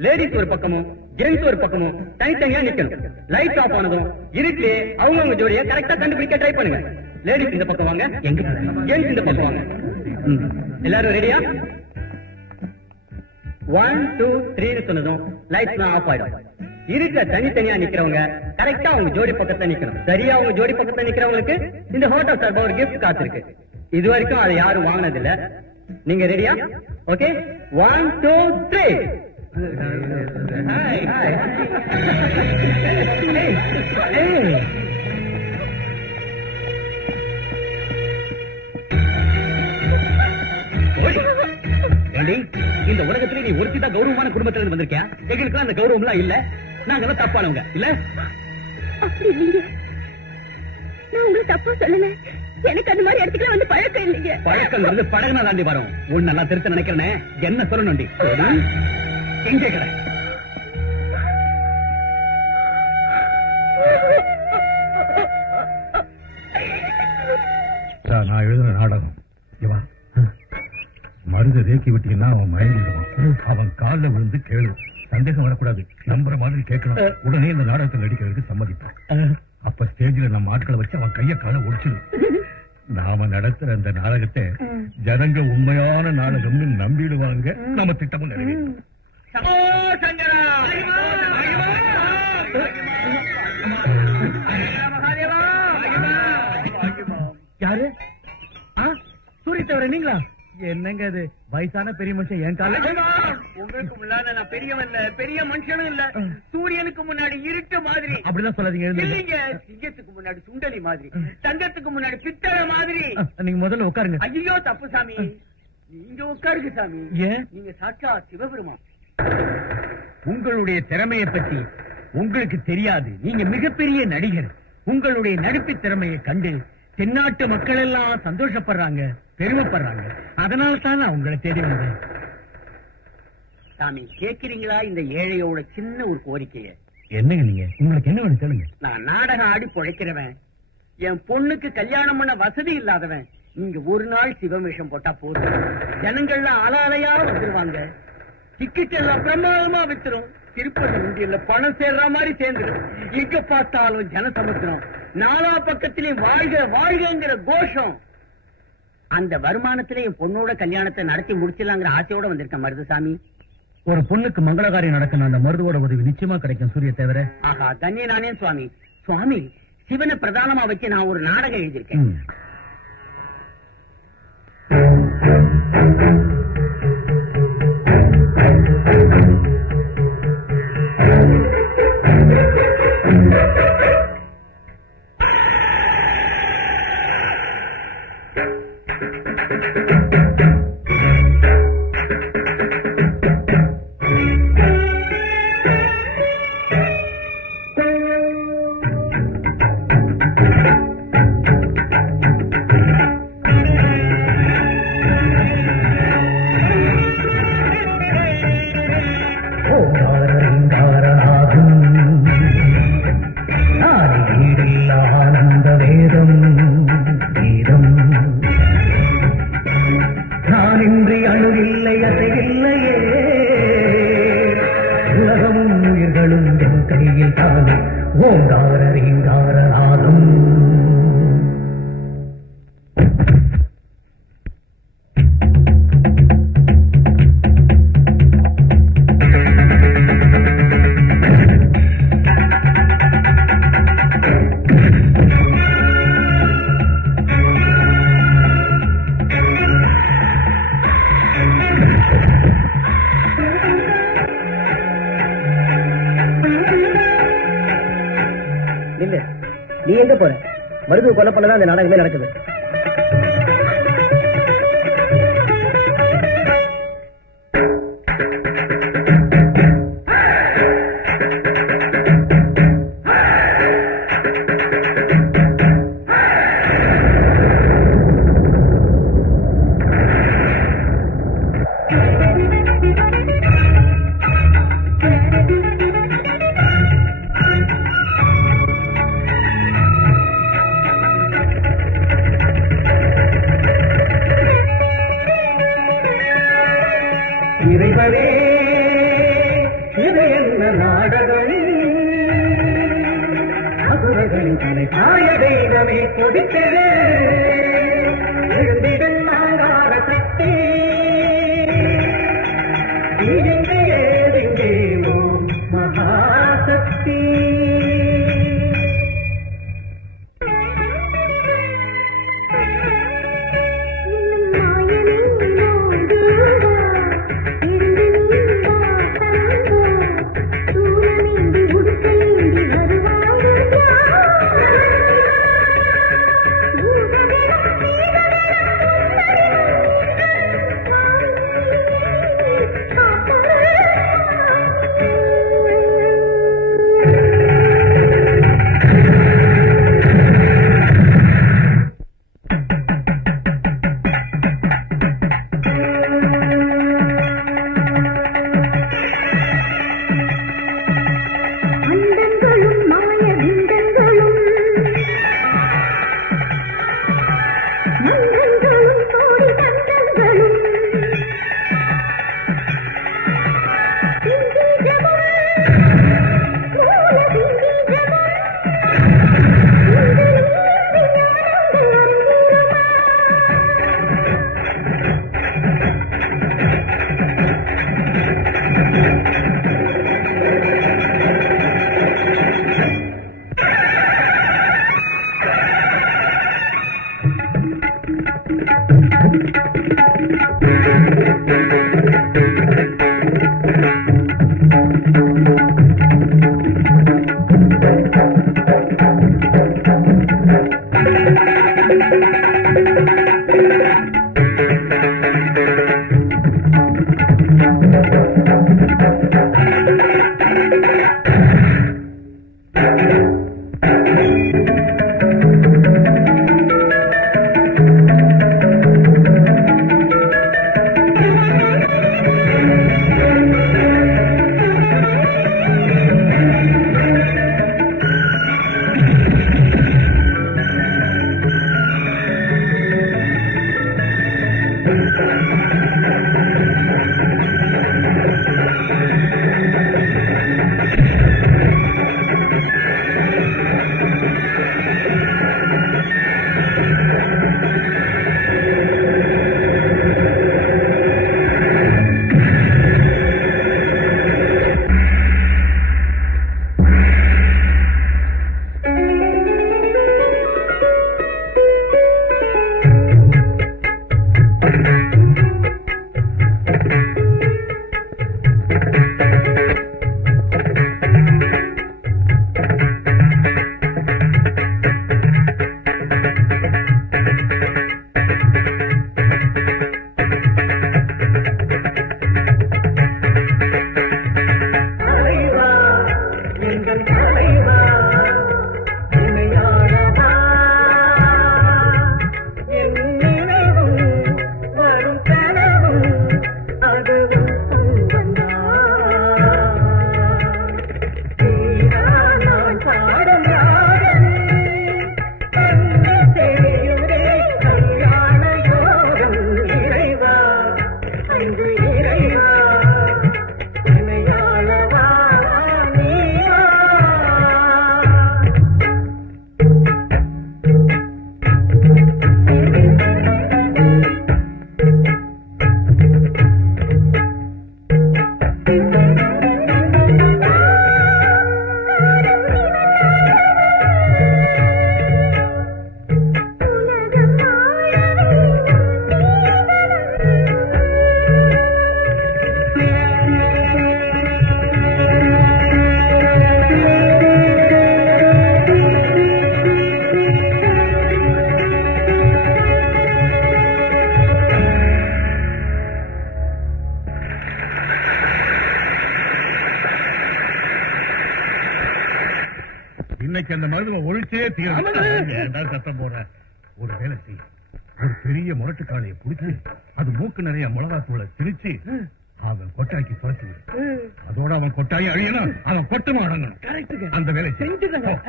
லேடிஸ் ஒரு பக்கமும் ஜென்ஸ் ஒரு பக்கமும் தனித்தனியா நிக்கணும். லைட் ஆஃப் ஆனதும் இருட்டிலே அவங்க ஜோடியை கரெக்டா கண்டுபிடிக்க ட்ரை பண்ணுங்க. லேடிஸ் இந்த பக்கம் வாங்க, ஜென்ஸ் இந்த பக்கம் வாங்க. எல்லாரும் ரெடியா? 1 2 3 சொன்னதும் லைட்ஸ் ஆஃப் ஆயிடும். இருட்டுல தனித்தனியா நிக்கிறவங்க கரெக்டா அவங்க ஜோடி பக்கத்துல நிக்கணும். சரியா அவங்க ஜோடி பக்கத்துல நிக்கிறவங்களுக்கு இந்த ஹோட்டல் சார்பா ஒரு கிஃப்ட் காத்திருக்கு. இது வரைக்கும் அதை யாரும் வாங்கினது இல்ல. நீங்க ரெடியா? ஓகே, 1 2 3. இந்த உலகத்திலே நீ ஒருத்திதான் கௌரவமான குடும்பத்துல இருந்து வந்திருக்கியா? எங்களுக்கு அந்த கௌரவம் எல்லாம் இல்ல. நாங்க தப்பானவங்க இல்ல. அப்படி இல்லைங்க, நான் உங்களுக்கு தப்பா சொல்லல. எனக்கு அந்த மாதிரி இடத்துக்கு வந்து பழக்கம் இல்லைங்க. பழக்கங்கிறது பழகினா தாண்டி வரும். உன் நல்லா திருத்த நினைக்கிறேனே, என்ன சொல்லணும்டி? எங்கே கடை? நான் எழுதின நாடகம் இவன் மருந்தை தேக்கி விட்டீங்கன்னா அவன் மயங்கிடுவான். அவன் காலில் விழுந்து கேளு, சந்தேகம் வரக்கூடாது, நம்புற மாதிரி கேட்கணும். உடனே இந்த நாடகத்தை நடிக்கிறதுக்கு சம்மதிப்பான். அப்ப ஸ்டேஜ்ல நம்ம ஆட்களை வச்சு அவன் கைய காலை ஒடிச்சிடு. நாம நடத்துற அந்த நாடகத்தை ஜனங்க உண்மையான நாடகம்னு நம்பிடுவாங்க. நம்ம திட்டமும் நிறைவேறும். யாரு? சூரிய தவிர நீங்களா? என்னங்க அது வயசான பெரிய மனுஷன் என் கால உங்களுக்கு முன்னாடி நான் பெரியவன் இல்ல, பெரிய மனுஷனும் இல்ல. சூரியனுக்கு முன்னாடி இருட்டு மாதிரி. அப்படிதான் சொல்லாதீங்க. இல்லைங்க, சிங்கத்துக்கு முன்னாடி சுண்டலி மாதிரி, தங்கத்துக்கு முன்னாடி பித்தளை மாதிரி. நீங்க முதல்ல உட்காருங்க. ஐயோ தப்பு சாமி, நீங்க உட்காருங்க சாமி. ஏன்? நீங்க சாட்சா சிவபெருமான். உங்களுடைய திறமையை பற்றி உங்களுக்கு தெரியாது. நீங்க மிகப்பெரிய நடிகர். உங்களுடைய நடிப்பு திறமையை கண்டு தென்னாட்டு மக்கள் எல்லாம் சந்தோஷப்படுறாங்க, பெருமைப்படுறாங்க. அதனால தான் நான் உங்களை தேடி வந்தேன். சாமி கேக்குறீங்களா இந்த ஏழையோட சின்ன ஒரு கோரிக்கைய? என்னங்க நீங்க? உங்களுக்கு என்ன வேணும் சொல்லுங்க. நான் நாடகம் ஆடி பொழைக்கிறவன், என் பொண்ணுக்கு கல்யாணம் பண்ண வசதி இல்லாதவன். நீங்க ஒரு நாள் சிவமேஷம் போட்டா போதும், ஜனங்கள்லாம் அலையா வந்துருவாங்க. டிக்கெட் எல்லாம் பிரமாதமா வித்துரும். திருப்பதி இந்தியில பணம் சேர்ற மாதிரி சேர்ந்துடும். எங்க பார்த்தாலும் ஜனசமுத்திரம், நாலா பக்கத்திலேயும் வாழ்க வாழ்கிற கோஷம். அந்த வருமானத்திலே என் பொண்ணோட கல்யாணத்தை நடத்தி முடிச்சிடலாங்கிற ஆசையோட வந்திருக்கேன் மருதுசாமி. ஒரு பொண்ணுக்கு மங்களகாரியம் நடக்கணும், அந்த மருதுவோட உதவி நிச்சயமா கிடைக்கும் சூரிய தவிர. ஆஹா தண்ணி நானே சுவாமி. சுவாமி சிவனை பிரதானமா வச்சு நான் ஒரு நாடகம் எழுதியிருக்கேன். நீ எங்க போற? மருத்துவ கொலை பண்ணதான் அந்த நாடகமே நடக்குது. இன்னைக்கு அந்த மருந்துவை ஒழிச்சே தீர்வு சத்தம் போற ஒரு வேலை செய்ய ஒரு பெரிய முரட்டுக்காளையை பிடிச்சி அது மூக்கு நிறைய மிளகாத்தூளை திரிச்சு அவன் கொட்டாய்க்கு துரத்து விடு. அதோட அவன் கொட்டாயி அழியணும், அவன் கொட்டமா அடங்கணும். அந்த வேலை செஞ்சுக்கணும்.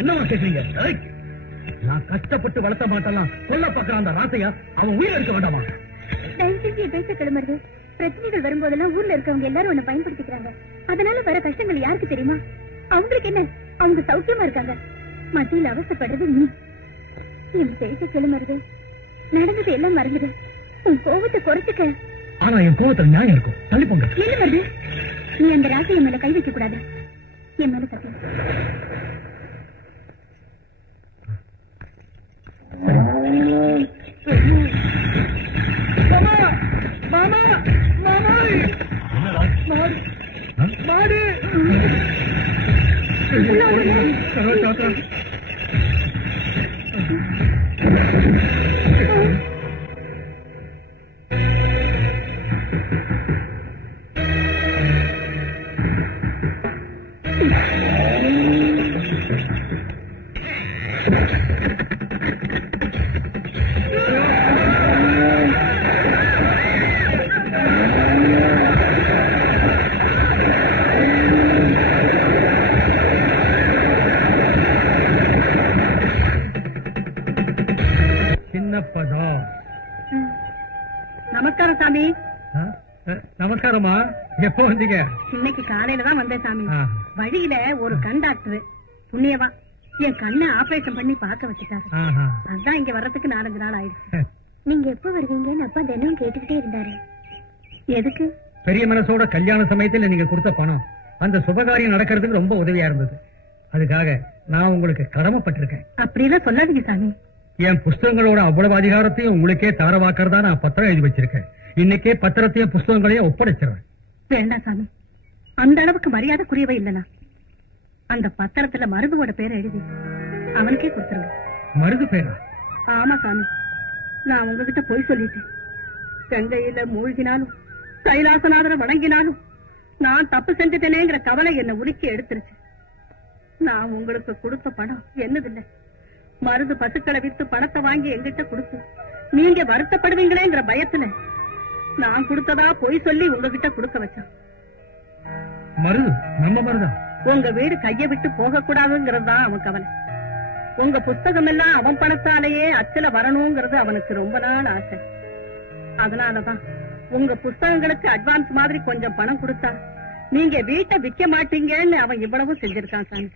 என்னவா கேக்குறீங்க? நான் கஷ்டப்பட்டு வளர்த்த மாட்டலாம் சொல்ல பார்க்க அந்த ராசையா அவன் உயிர் எடுக்க வேண்டாமா? பேச கிளம்புறது பிரச்சனைகள் வரும்போதெல்லாம் ஊர்ல இருக்கவங்க எல்லாரும் உன்னை பயன்படுத்திக்கிறாங்க. அதனால வர கஷ்டங்கள் யாருக்கு தெரியுமா? அவங்களுக்கு என்ன, அவங்க சௌக்கியமா இருக்காங்க. மத்தியில் அவசப்படுறது நீ. என் பேச கிளம்புறது நடந்தது எல்லாம் மறந்துடு. உன் கோபத்தை குறைச்சுக்க. ஆனா என் கோபத்துல நியாயம் இருக்கும். தள்ளி போங்க. என்ன வருது? நீ அந்த ராசைய மேல கை வைக்க கூடாது. என் மேல சத்தியம். மாமா மாமா மாடு நமஸ்காரம் சாமி. நமஸ்காரமா, எப்போ வந்தீங்க? இன்னைக்கு காலையில தான் வந்தேன் சாமி. வழியில ஒரு கண்டாக்டர் புண்ணியவா என் கண்ணு ஆபரேஷன் பண்ணி பார்க்க வச்சுட்டாரு. அதான் இங்க வர்றதுக்கு 4-5 நாள் ஆயிடுச்சு. நீங்க எப்ப வருவீங்கன்னு அப்பா தினம் கேட்டுக்கிட்டே இருந்தாரு. எதுக்கு? பெரிய மனசோட கல்யாண சமயத்தில் நீங்க கொடுத்த பணம் அந்த சுபகாரியம் நடக்கிறதுக்கு ரொம்ப உதவியா இருந்தது. அதுக்காக நான் உங்களுக்கு கடமைப்பட்டிருக்கேன். அப்படியெல்லாம் சொல்லாதீங்க சாமி. என் புஸ்தகங்களோட அவ்வளவு அதிகாரத்தையும் உங்களுக்கே தாரவாக்கிறதா நான் பத்திரம் எழுதி வச்சிருக்கேன். இன்னைக்கே பத்திரத்தையும் புஸ்தகங்களையும் ஒப்படைச்சிருவேன். வேண்டாம் சாமி, அந்த அளவுக்கு மரியாதைக்குரியவை இல்லனா. அந்த பத்திரத்துல மருதுவோட பேரை எழுதி அவனுக்கே கொடுத்துருங்க. மருது பேரா? ஆமா சாமி, நான் உங்ககிட்ட போய் சொல்லிட்டேன். கங்கையில மூழ்கினாலும் கைலாசநாதரை வணங்கினாலும் நான் தப்பு செஞ்சுட்டேனேங்கிற கவலை என்ன உலுக்கி எடுத்துருச்சு. நான் உங்களுக்கு கொடுத்த பணம் என்னதில்லை. மருது பசுக்களை வித்து பணத்தை வாங்கி எங்கிட்ட கொடுத்து நீங்க வருத்தப்படுவீங்களேங்கிற பயத்துல நான் கொடுத்ததா போய் சொல்லி உங்ககிட்ட கொடுக்க வச்சேன். மருது நம்ம மருதா? உங்க வீடு கைய விட்டு போக கூடாதுங்கிறது தான் அவன் கவலை. உங்க புஸ்தகம் எல்லாம் அவன் பணத்தாலேயே அச்சல வரணுங்கிறது அவனுக்கு ரொம்ப நாள் ஆசை. அதனாலதான் உங்க புஸ்தகங்களுக்கு அட்வான்ஸ் மாதிரி கொஞ்சம் பணம் கொடுத்தா நீங்க வீட்டை விற்க மாட்டீங்கன்னு அவன் இவ்வளவு செஞ்சிருக்கான் சாமி.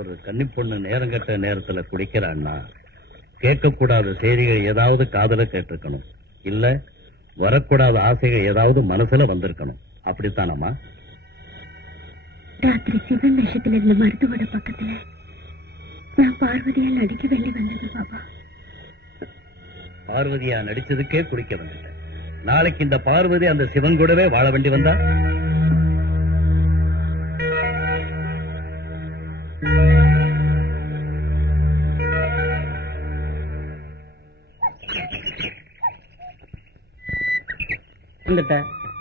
ஒரு கன்னி பொண்ணு நேரங்கட்ட நேரத்துல குடிக்கிறான்னா கேட்கக்கூடாத செய்திகள் ஏதாவது காதுல கேட்டிருக்கணும், இல்ல வரக்கூடாத ஆசைகள் ஏதாவது மனசுல வந்திருக்கணும். அப்படித்தானம்மா? ராத்திரி சிவன் வேஷத்துல இருந்த மருத்துவோட பக்கத்துல நான் பார்வதியா நடிக்க வேண்டி வந்தது பாபா. பார்வதியா நடிச்சதுக்கே குடிக்க வந்துட்டேன். நாளைக்கு இந்த பார்வதி அந்த சிவன் கூடவே வாழ வேண்டி வந்தா?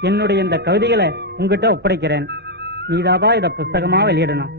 என்னுடைய இந்த கவிதைகளை உங்ககிட்ட ஒப்படைக்கிறேன். நீதாவா இத புஸ்தகமா வெளியிடணும்.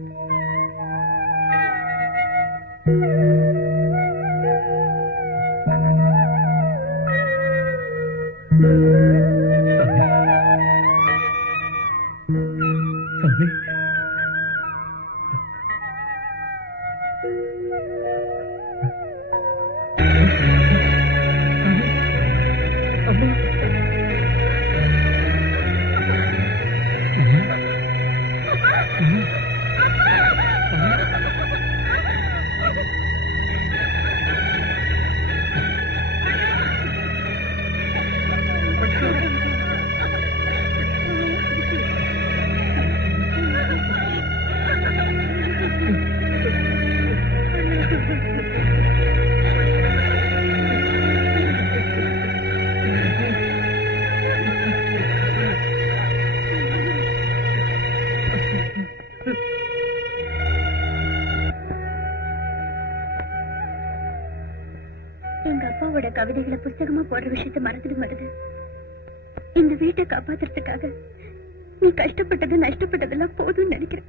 எழுதுற கவிதைகளை புஸ்தகமா போடுற விஷயத்தை மறந்துட மாட்டது. இந்த வீட்டை காப்பாத்துறதுக்காக நீ கஷ்டப்பட்டது நஷ்டப்பட்டதெல்லாம் போதும்னு நினைக்கிறேன்.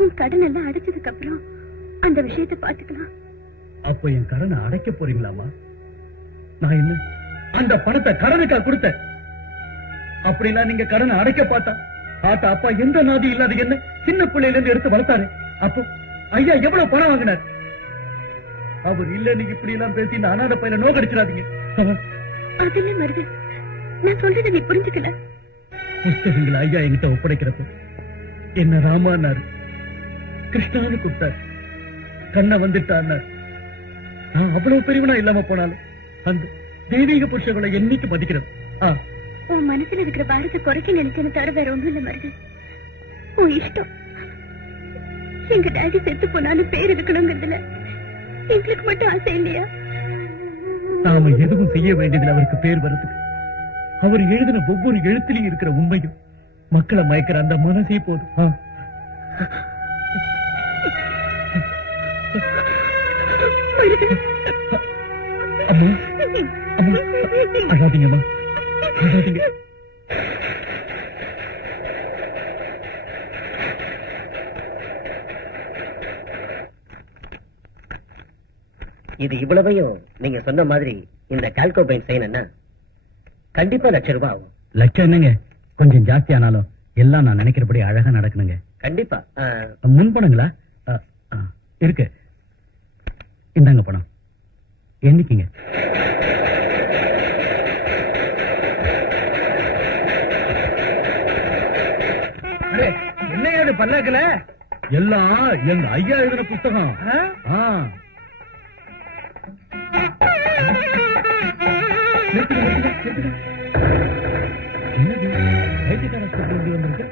உன் கடன் எல்லாம் அடைச்சதுக்கு அப்புறம் அந்த விஷயத்தை பாத்துக்கலாம். அப்போ என் கடனை அடைக்க போறீங்களாமா? நான் என்ன அந்த பணத்தை கடனுக்கா கொடுத்தேன்? அப்படிலாம் நீங்க கடனை அடைக்க பார்த்தா ஆத்தா அப்பா எந்த நாதி இல்லாத என்ன சின்ன பிள்ளையில இருந்து எடுத்து வளர்த்தாரு. அப்போ ஐயா எவ்வளவு பணம் வாங்கினார்? அவர் இல்ல நீங்க இப்படி எல்லாம் பேசி இந்த அனாதை பையனை நோக்கடிச்சிடாதீங்க. அதுல மருது, நான் சொல்றதை நீ புரிஞ்சுக்கல. புஸ்தகங்களை ஐயா என்கிட்ட ஒப்படைக்கிறப்ப என்ன ராமான்னாரு, கிருஷ்ணான்னு கொடுத்தாரு, கண்ண வந்துட்டான்னாரு. நான் அவ்வளவு பெரியவனா இல்லாம போனாலும் அந்த தெய்வீக புருஷங்களை என்னைக்கு மதிக்கிறேன். உன் மனசுல இருக்கிற பாரத்தை குறைக்க நினைச்சேன்னு தவிர வேற ஒண்ணும் இல்ல மருது. உன் இஷ்டம். எங்க டாடி செத்து போனாலும் பேர் இருக்கணுங்கிறதுல எங்களுக்கு மட்டும் ஆசை இல்லையா? நாம எதுவும் செய்ய வேண்டியதில் அவருக்கு பேர் வருது. அவர் எழுதின ஒவ்வொரு எழுத்திலையும் இருக்கிற உண்மையும் மக்களை மயக்கிற அந்த மனசே போதும். அம்மா அம்மா அழாதீங்கம்மா, அழாதீங்க. இது இவ்வளவையும் நீங்க சொன்ன மாதிரி இந்த கால்கோபைன் செய்யணும்னா கண்டிப்பா ₹1,00,000 ஆகும். லட்சம் என்னங்க, கொஞ்சம் ஜாஸ்தி ஆனாலும் எல்லாம் நான் நினைக்கிறபடி அழகா நடக்கணுங்க. கண்டிப்பா. முன்பணங்களா இருக்கு, இந்தாங்க பணம், எண்ணிக்கீங்க. என்னையாது பல்லாக்கல எல்லாம் எங்க ஐயா எழுதின புத்தகம். வந்திருக்கு.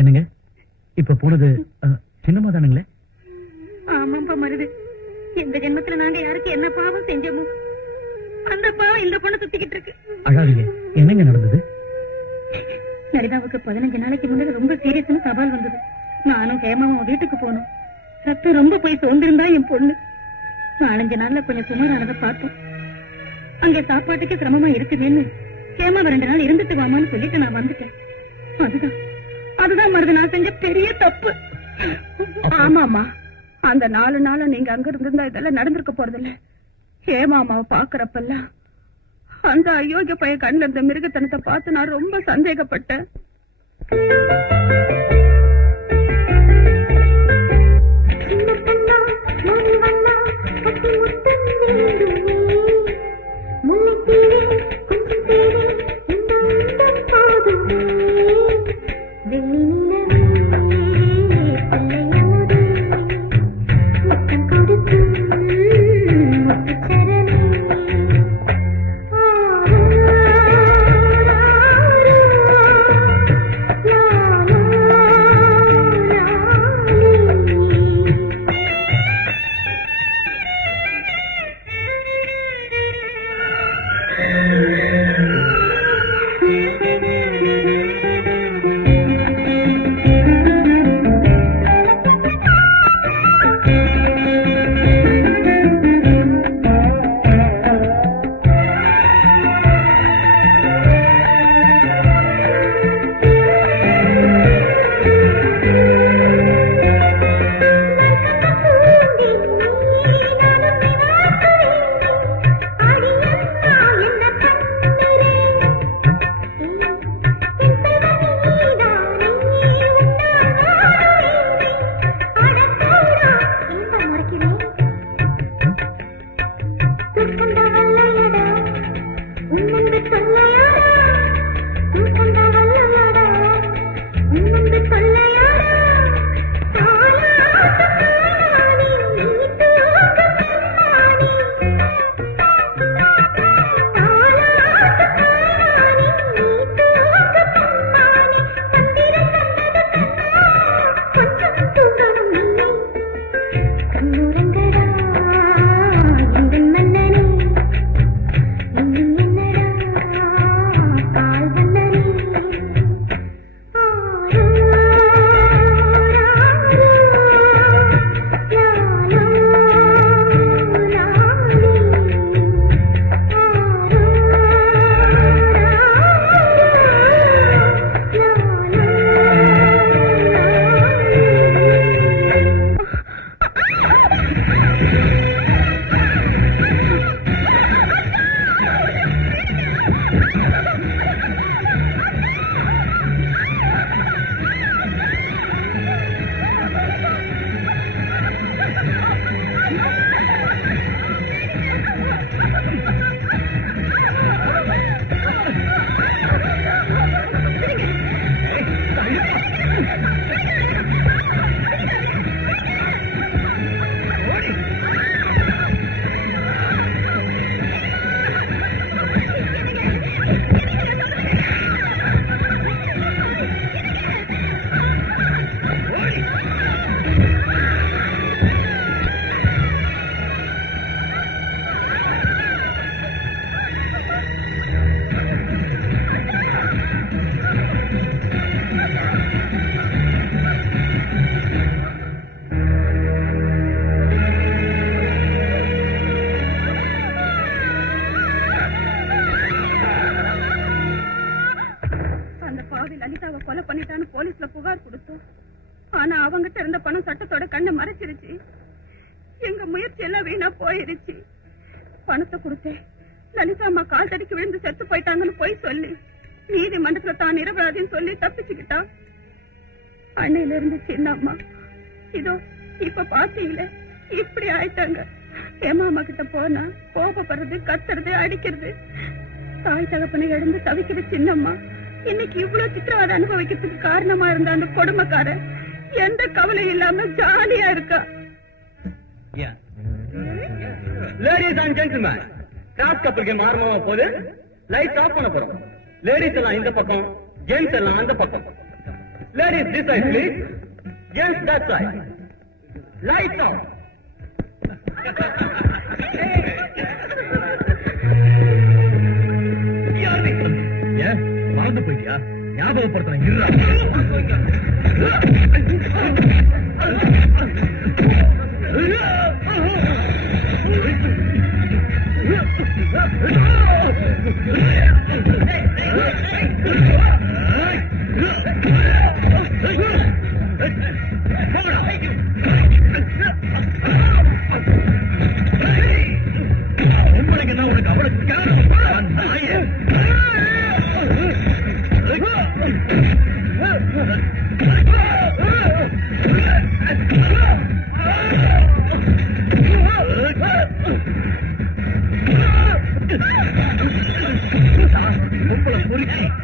என்னங்க இப்ப போனது சின்னம்மா தானுங்களே? ஆமாப்பா மருது, இந்த ஜென்மத்துல நாங்க யாருக்கு என்ன பாவம் செஞ்சோமோ அந்த பாவம் இந்த பொண்ணு சுத்திக்கிட்டு இருக்கு. அழாதீங்க, என்னங்க நடந்தது? லலிதாவுக்கு 15 நாளைக்கு முன்னாடி ரொம்ப சீரியஸ்னு சவால் வந்தது. நானும் ஹேமாவும் வீட்டுக்கு போனோம். ரத்தம் ரொம்ப போய் சோர்ந்திருந்தா என் பொண்ணு. 4-5 நாள்ல கொஞ்சம் சுமாரானதை பார்த்தோம். அங்க சாப்பாட்டுக்கு சிரமமா இருக்குதுன்னு ஹேமாவை 2 நாள் இருந்துட்டு வாமான்னு சொல்லிட்டு நான் வந்துட்டேன். அதுதான் மருது நான் செஞ்ச பெரிய தப்பு. ஆமாமா, அந்த 4 நாளும் நீங்க அங்க இருந்திருந்தா இதெல்லாம் நடந்திருக்க போறதில்ல. ஹேமாமாவை பாக்குறப்பெல்லாம் அந்த அயோக்கிய பையன் கண்ணுல இருந்த மிருகத்தனத்தை பார்த்து நான் ரொம்ப சந்தேகப்பட்டேன். என்ன பாவி லலிதாவை கொலை பண்ணிட்டான்னு போலீஸ்ல புகார் கொடுத்தோம். ஆனா அவங்கிட்ட இருந்த பணம் சட்டத்தோட கண்ணை மறைச்சிருச்சு. எங்க முயற்சி எல்லாம் வீணா போயிருச்சு. பணத்தை கொடுத்தேன். லலிதா அம்மா கால் தடிக்கு விழுந்து செத்து போயிட்டாங்கன்னு போய் சொல்லி நீதிமன்றத்துல தான் நிரபராதின்னு சொல்லி தப்பிச்சுக்கிட்டா. அன்னையில இருந்து சின்ன அம்மா இதோ இப்ப பாத்தீங்களே இப்படி ஆயிட்டாங்க. ஏமாமா கிட்ட போனா கோபப்படுறது, கத்துறது, அடிக்கிறது. தாய் தகப்பனை இழந்து தவிக்கிற சின்னம்மா இன்னைக்கு இவ்வளவு சித்திரவதை அனுபவிக்கிறதுக்கு காரணமா இருந்த அந்த கொடுமைக்காரன் எந்த கவலை இல்லாம ஜாலியா இருக்கா. லேடிஸ் அண்ட் ஜென்டில்மேன், கிராஸ் கப்பலுக்கு மாறமா போது லைட் ஆஃப் பண்ண போறோம். லேடிஸ் எல்லாம் இந்த பக்கம், ஜென்ட்ஸ் எல்லாம் அந்த பக்கம். Ladies this side please, gents that side. Light off. மறந்து போயிட்டியா? ஞாபகப்படுத்துறேன்.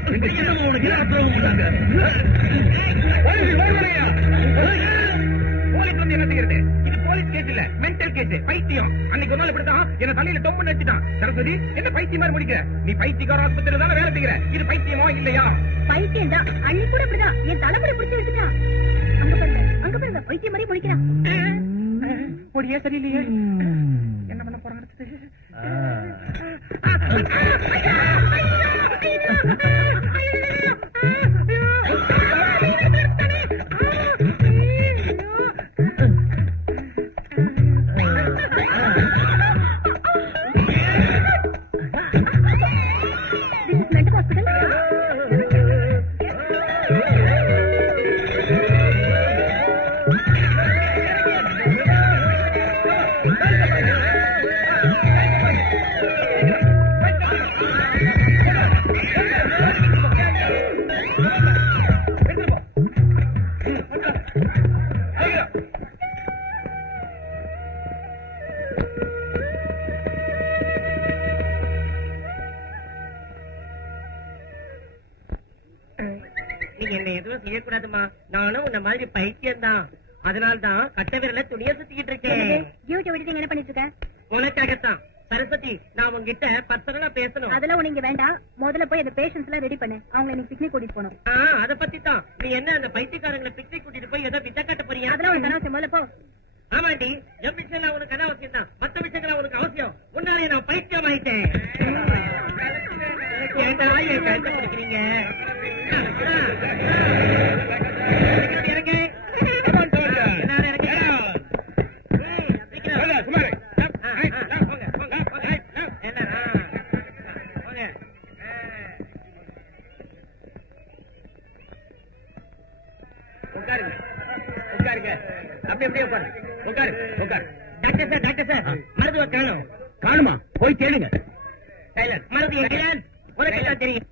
உங்களுக்கு என்ன உனக்கு அவ்வளவு பைத்தியம். அன்னைக்கு ஒரு நாள் இப்படித்தான் என்ன தலையில டொப்பு நடிச்சுட்டான். சரஸ்வதி, என்ன பைத்தியம் மாதிரி முடிக்கிற? நீ பைத்தியக்கார ஆஸ்பத்திரியில தானே வேலை செய்கிற. இது பைத்தியமா இல்லையா? பைத்தியம் தான். அன்னைக்கு கூட அப்படிதான் என் தலைமுறை பிடிச்சி எடுத்துட்டான். அங்க பாருங்க பைத்தியம் மாதிரி முடிக்கிறான். பொடியே சரியில்லையே. என்ன பண்ண போறாங்க? என்ன எதுவும் செய்யக்கூடாதுமா. நானும் உன்ன மாதிரி பைத்தியம் தான். அதனால்தான் கட்ட விரல துணிய சுத்திக்கிட்டு இருக்கேன். டியூட்டி விட்டு என்ன பண்ணிட்டு இருக்க? உனக்காகத்தான். சரஸ்வதி, நான் உங்ககிட்ட பர்சனலா பேசணும். அதெல்லாம் உனக்கு வேண்டாம். முதல்ல போய் அந்த பேஷன்ஸ் எல்லாம் ரெடி பண்ணு. அவங்க எனக்கு பிக்னிக் கூட்டிட்டு போகணும். அத பத்தி தான். நீ என்ன அந்த பைத்தியக்காரங்களை பிக்னிக் கூட்டிட்டு போய் ஏதோ வித்த கட்ட போறியா? அதெல்லாம் உனக்கு அனாவசியம். முதல்ல போ. ஆமாண்டி, என் விஷயம் உனக்கு அனாவசியம் தான். மத்த விஷயங்களா உனக்கு அவசியம். உன்னாலே நான் பைத்தியம் ஆயிட்டேன். ஏண்டா என் கழுத்தை பிடிக்கிறீங்க? மருத்துவ காணும். காணுமா? போய் கேளுங்க. மருத்துவ உனக்கு தெரியும்.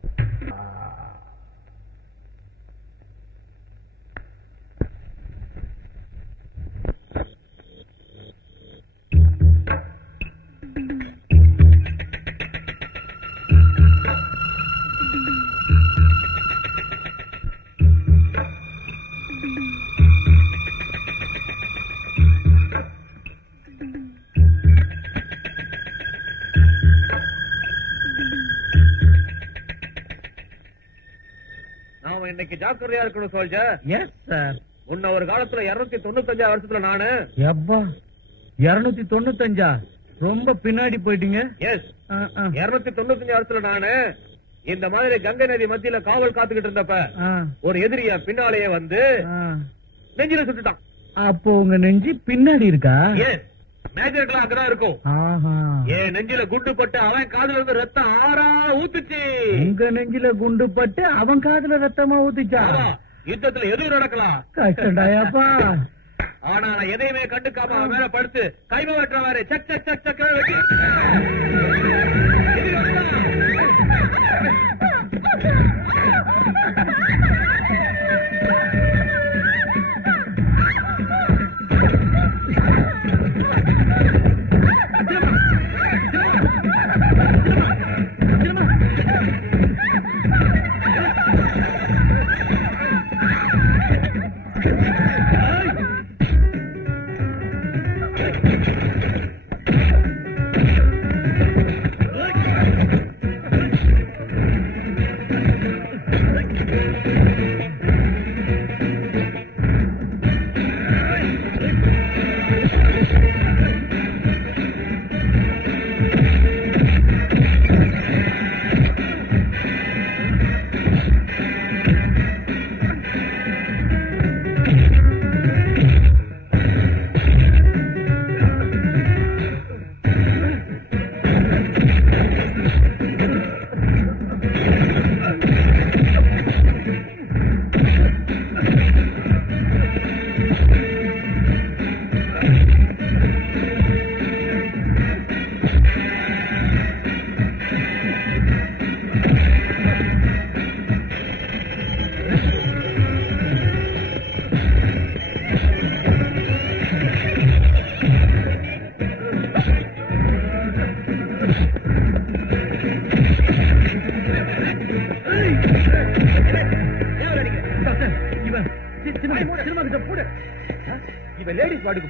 இன்னைக்கு ஜாக்கிரதையா இருக்கணும் சோல்ஜர். Yes sir. முன்ன ஒரு காலத்துல 295 வருஷத்துல நானு. எப்பா 295? ரொம்ப பின்னாடி போயிட்டீங்க. எஸ், 295 வருஷத்துல நானு இந்த மாதிரி கங்கை நதி மத்தியில காவல் காத்துக்கிட்டு இருந்தப்ப ஒரு எதிரிய பின்னாலேயே வந்து நெஞ்சில சுட்டுட்டான். அப்போ உங்க நெஞ்சு பின்னாடி இருக்கா? எஸ், மேஜருக்குலாம் அங்கதான் இருக்கும். என் நெஞ்சில குண்டு பட்டு அவன் காதுல இருந்து ரத்தம் ஆறா ஊத்துச்சு. உங்க நெஞ்சில குண்டு பட்டு அவன் காதுல ரத்தமா ஊத்துச்சா? யுத்தத்துல எதுவும் நடக்கலாம். கஷ்டண்டாயாப்பா. ஆனா நான் எதையுமே கண்டுக்காம அவன் மேல படுத்து கைம வெட்டுறாரு. சக் சக் சக் சக்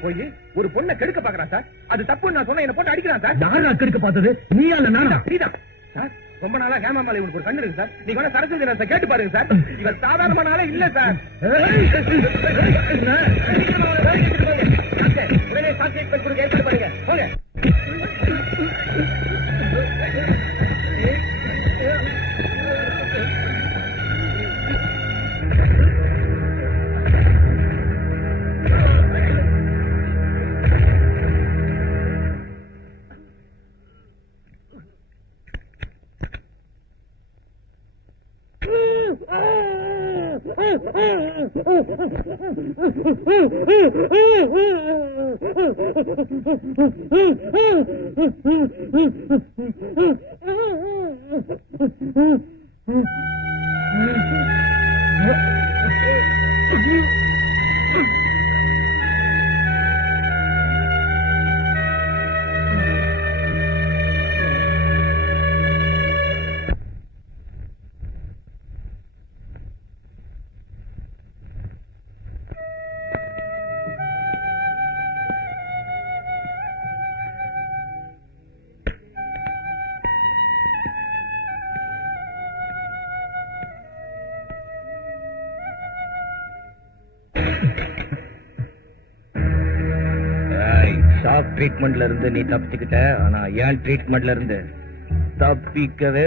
போய் ஒரு பொண்ணை கெடுக்க பாக்குறான் சார். அது தப்பு நான் சொன்ன என்ன போட்டு அடிக்கிறான் சார். யாரா கெடுக்க பார்த்தது? நீயா இல்ல நானா? நீதான் சார். ரொம்ப நாளா ஹேமாமால இவனுக்கு ஒரு கண்ணு இருக்கு சார். நீங்க வேணா சரஸ்வதி தினத்தை கேட்டு பாருங்க சார். இவன் சாதாரணமான ஆளே இல்ல சார். உடனே சாட்சி கொடுக்க ஏற்பாடு பண்ணுங்க. போங்க. ஷாக் ட்ரீட்மெண்ட்ல இருந்து நீ தப்பிச்சுக்கிட்ட. ஆனா ஏன் ட்ரீட்மெண்ட்ல இருந்து தப்பிக்கவே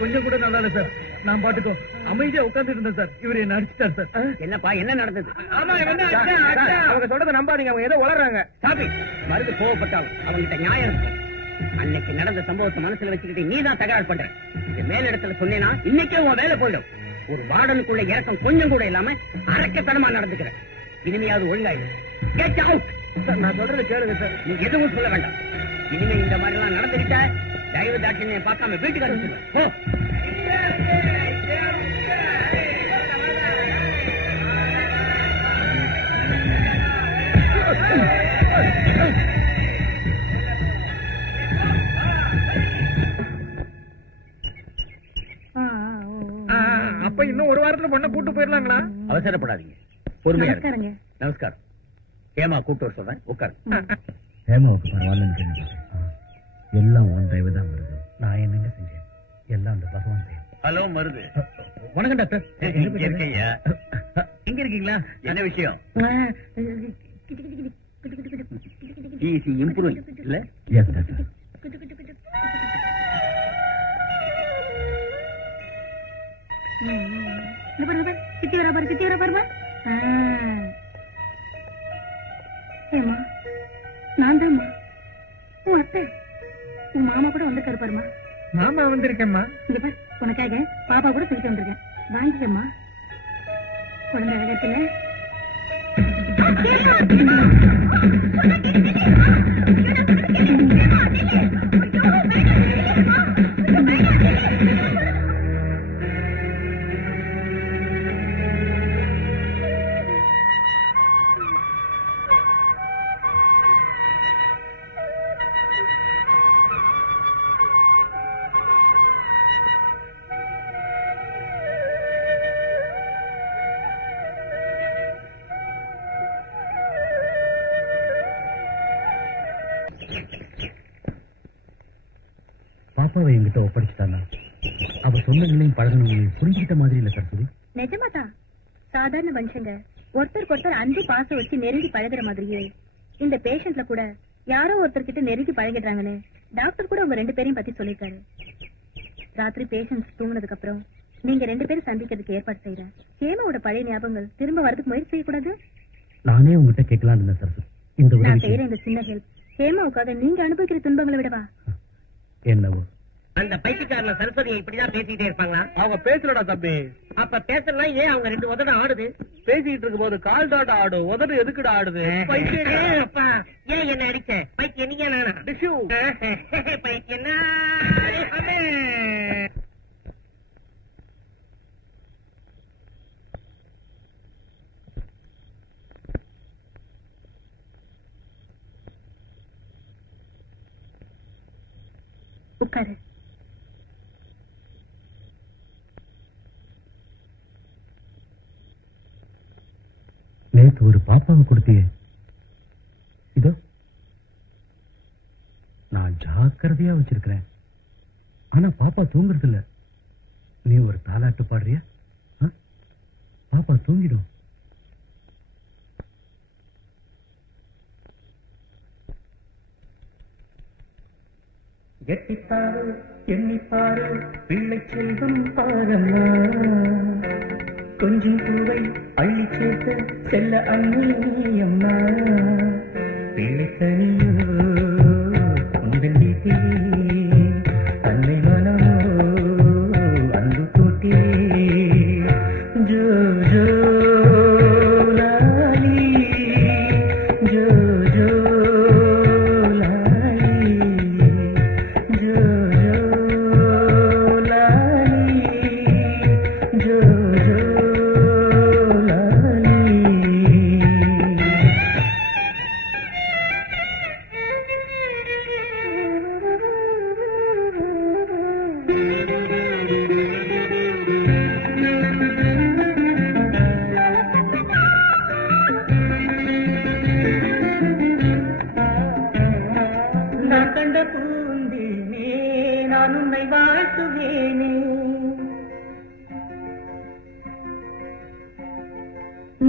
கொஞ்சம் கூட நல்லா இல்ல சார். நான் பாட்டுக்கோ அமைதியா உட்கார்ந்து இருந்தேன் சார். இவரு என்ன அடிச்சிட்டார் சார். என்னப்பா என்ன நடந்தது? அவங்க சொல்றத நம்பாதீங்க. அவங்க ஏதோ வளர்றாங்க. சாப்பி மருந்து கோவப்பட்டாங்க. அவங்கிட்ட நியாயம் இருக்கு. அன்னைக்கு நடந்த சம்பவத்தை மனசுல வச்சுக்கிட்டு நீ தான் தகராறு பண்ற. மேலிடத்துல சொன்னேன்னா இன்னைக்கே உன் வேலை போயிடும். ஒரு வார்டனுக்குள்ள இறக்கம் கொஞ்சம் கூட இல்லாம அரக்கத்தனமா நடந்துக்கிறேன். இனிமையாவது ஒழுங்காயிடும். Get out. நான் சொல்றது கேளுங்க சார். நீ எதுவும் சொல்ல வேண்டாம். இனிமே இந்த மாதிரி எல்லாம் நடந்துக்கிட்ட தயவு தாட்சியை பார்க்காம வீட்டுக்கு அனுப்பிச்சு. அப்ப இன்னும் ஒரு வாரத்துல பொண்ணை கூட்டு போயிடலாங்களா? அவசரப்படாதீங்க, பொறுமையா இருங்க. நமஸ்காரங்க. நமஸ்காரம். ஏமா கூட்டு வர சொல்றேன், உட்காரு. ஹேமாவுக்கு பரவாயில்லன்னு கேள்விப்பட்டேன். எல்லாம் உன் தயவு தான் வருது. நான் என்னங்க செஞ்சேன்? எல்லாம் அந்த பகவான் தயவு. ஹலோ மருது. வணக்கம் டாக்டர். இங்க இருக்கீங்க? இங்க இருக்கீங்களா? என்ன விஷயம்? இம்ப்ரூவ் இல்ல? Yes doctor. சித்தி வரா பாரு, சித்தி வரா பாருமா. ஏமா நான் தான் உன் அத்தை, உன் மாமா கூட வந்திருக்காரு பாருமா. மாமா வந்திருக்கேம்மா. இங்க பாரு, உனக்காக பாப்பா கூட தூக்கிட்டு வந்திருக்கேன், வாங்கிக்கம்மா. குழந்தை அழகா இருக்குல்ல? பாப்பாவை என்கிட்ட ஒப்படைச்சிட்டாங்க. அவ சொன்னங்களையும் பழகங்களையும் புரிஞ்சுக்கிட்ட மாதிரி இல்ல சரஸ்வதி. நிஜமாதான். சாதாரண மனுஷங்க ஒருத்தருக்கு ஒருத்தர் அன்பு பாசம் வச்சு நெருங்கி பழகுற மாதிரியே இந்த பேஷண்ட்ல கூட யாரோ ஒருத்தர் கிட்ட நெருங்கி பழகிடுறாங்கன்னு டாக்டர் கூட உங்க 2 பேரையும் பத்தி சொல்லிருக்காரு. ராத்திரி பேஷண்ட்ஸ் தூங்கினதுக்கு அப்புறம் நீங்க 2 பேரும் சந்திக்கிறதுக்கு ஏற்பாடு செய்யறேன். ஹேமாவோட பழைய ஞாபகங்கள் திரும்ப வரதுக்கு முயற்சி செய்யக்கூடாது. நானே உங்ககிட்ட கேட்கலாம் இல்ல சரஸ்வதி. இந்த நான் உதவி செய்யற இந்த சின்ன ஹெல்ப் ஹேமாவுக்காக நீங்க அனுபவிக்கிற துன்பங்களை விடவா? என்னவோ அந்த பைத்தியக்காரன சரஸ்வதியை இப்படிதான் பேசிக்கிட்டே இருப்பாங்களா? அவங்க பேசலடா தம்பி. அப்ப பேசலாம் ஏன் அவங்க 2 உதட ஆடுது? பேசிக்கிட்டு இருக்கும் போது கால் தாண்டா ஆடு, உதடு எதுக்குடா ஆடுது? பைத்தியமே. அப்பா ஏன் என்ன அடிச்ச? பைத்தியம் நீங்க நானா? டிஷ்யூ. பைத்தியம் உட்காரு. நேத்து ஒரு பாப்பாவை கொடுத்தியே, இதோ நான் ஜாக்கிரதையா வச்சிருக்கிறேன். ஆனா பாப்பா தூங்குறது இல்ல. நீ ஒரு தாலாட்டு பாடுறியா? பாப்பா தூங்கிடும். எட்டிப்பாரு எண்ணிப்பாரு பிள்ளை செல்வம் பாரம்மா, கொஞ்சம் பூவை அள்ளி சேர்த்த செல்ல அண்ணி அம்மா. பிள்ளை தனியோ உங்கள் வீட்டிலே அன்னை மனமோ அன்பு கூட்டிலே. ஜோ ஜோ லாலி, ஜோ ஜோ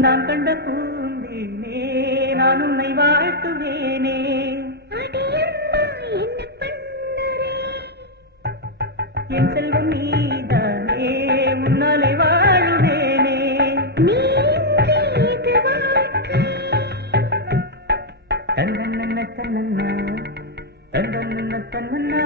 நான் கண்ட பூந்தேனே நான் உன்னை வாழ்த்துவேனே. என் செல்வம் நீதானே உன்னாலே வாழுவேனே. தன்னன்ன தன்னன்னா தன்னன்ன தன்னன்னா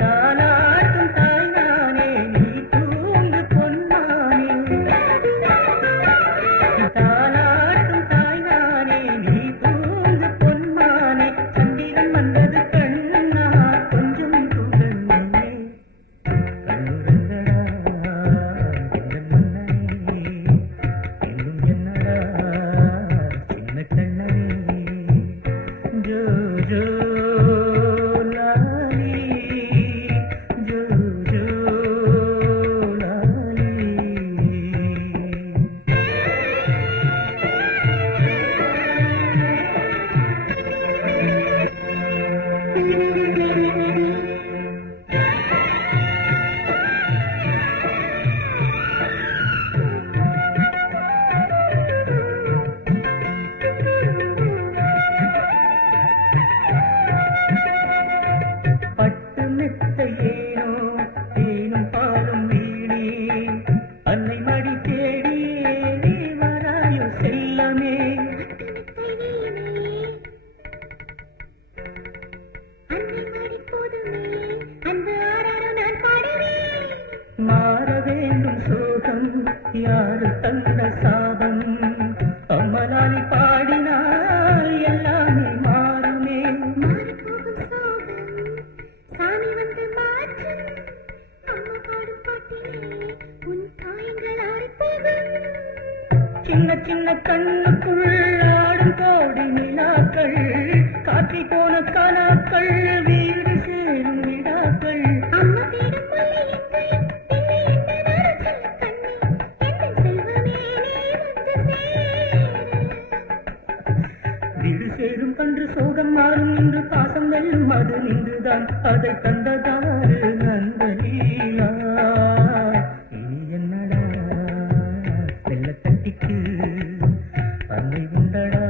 தாலாட்டும் தாய்தானே நீ தூங்கு பொன்மானே. தாலாட்டும் தாய்தானே நீ தூங்கு பொன்மானே. சந்திரன் வந்தது கண்ணா கொஞ்சம் குழந்தை கண்ணுறங்கடா எங்கள் மன்னனே. எங்கும் என்னடா சின்ன கண்ணனே. ஜோ ஜோ லாலி. மெத்தையேனோ தேனும் பாலும் வீணே அன்னை மடி தேடியே வராயோ செல்லமே மாற வேண்டும் சோகம் யாரு தந்த சாபம் அம்மலாலி பாடினால் எல்லாமே மாறுமே சின்ன சின்ன கண்ணுக்குள் ஆடும் கோடி நிலாக்கள் காற்றி போன கலாக்கள் வீடு சேரும் விடாக்கள் வீடு சேரும் கன்று சோகம் மாறும் என்று பாசம் வெல்லும் அது நின்றுதான் அதை கண்டதாறு நந்தலீலா என்னடா வெள்ளக்கட்டிக்கு அன்னை உண்டடா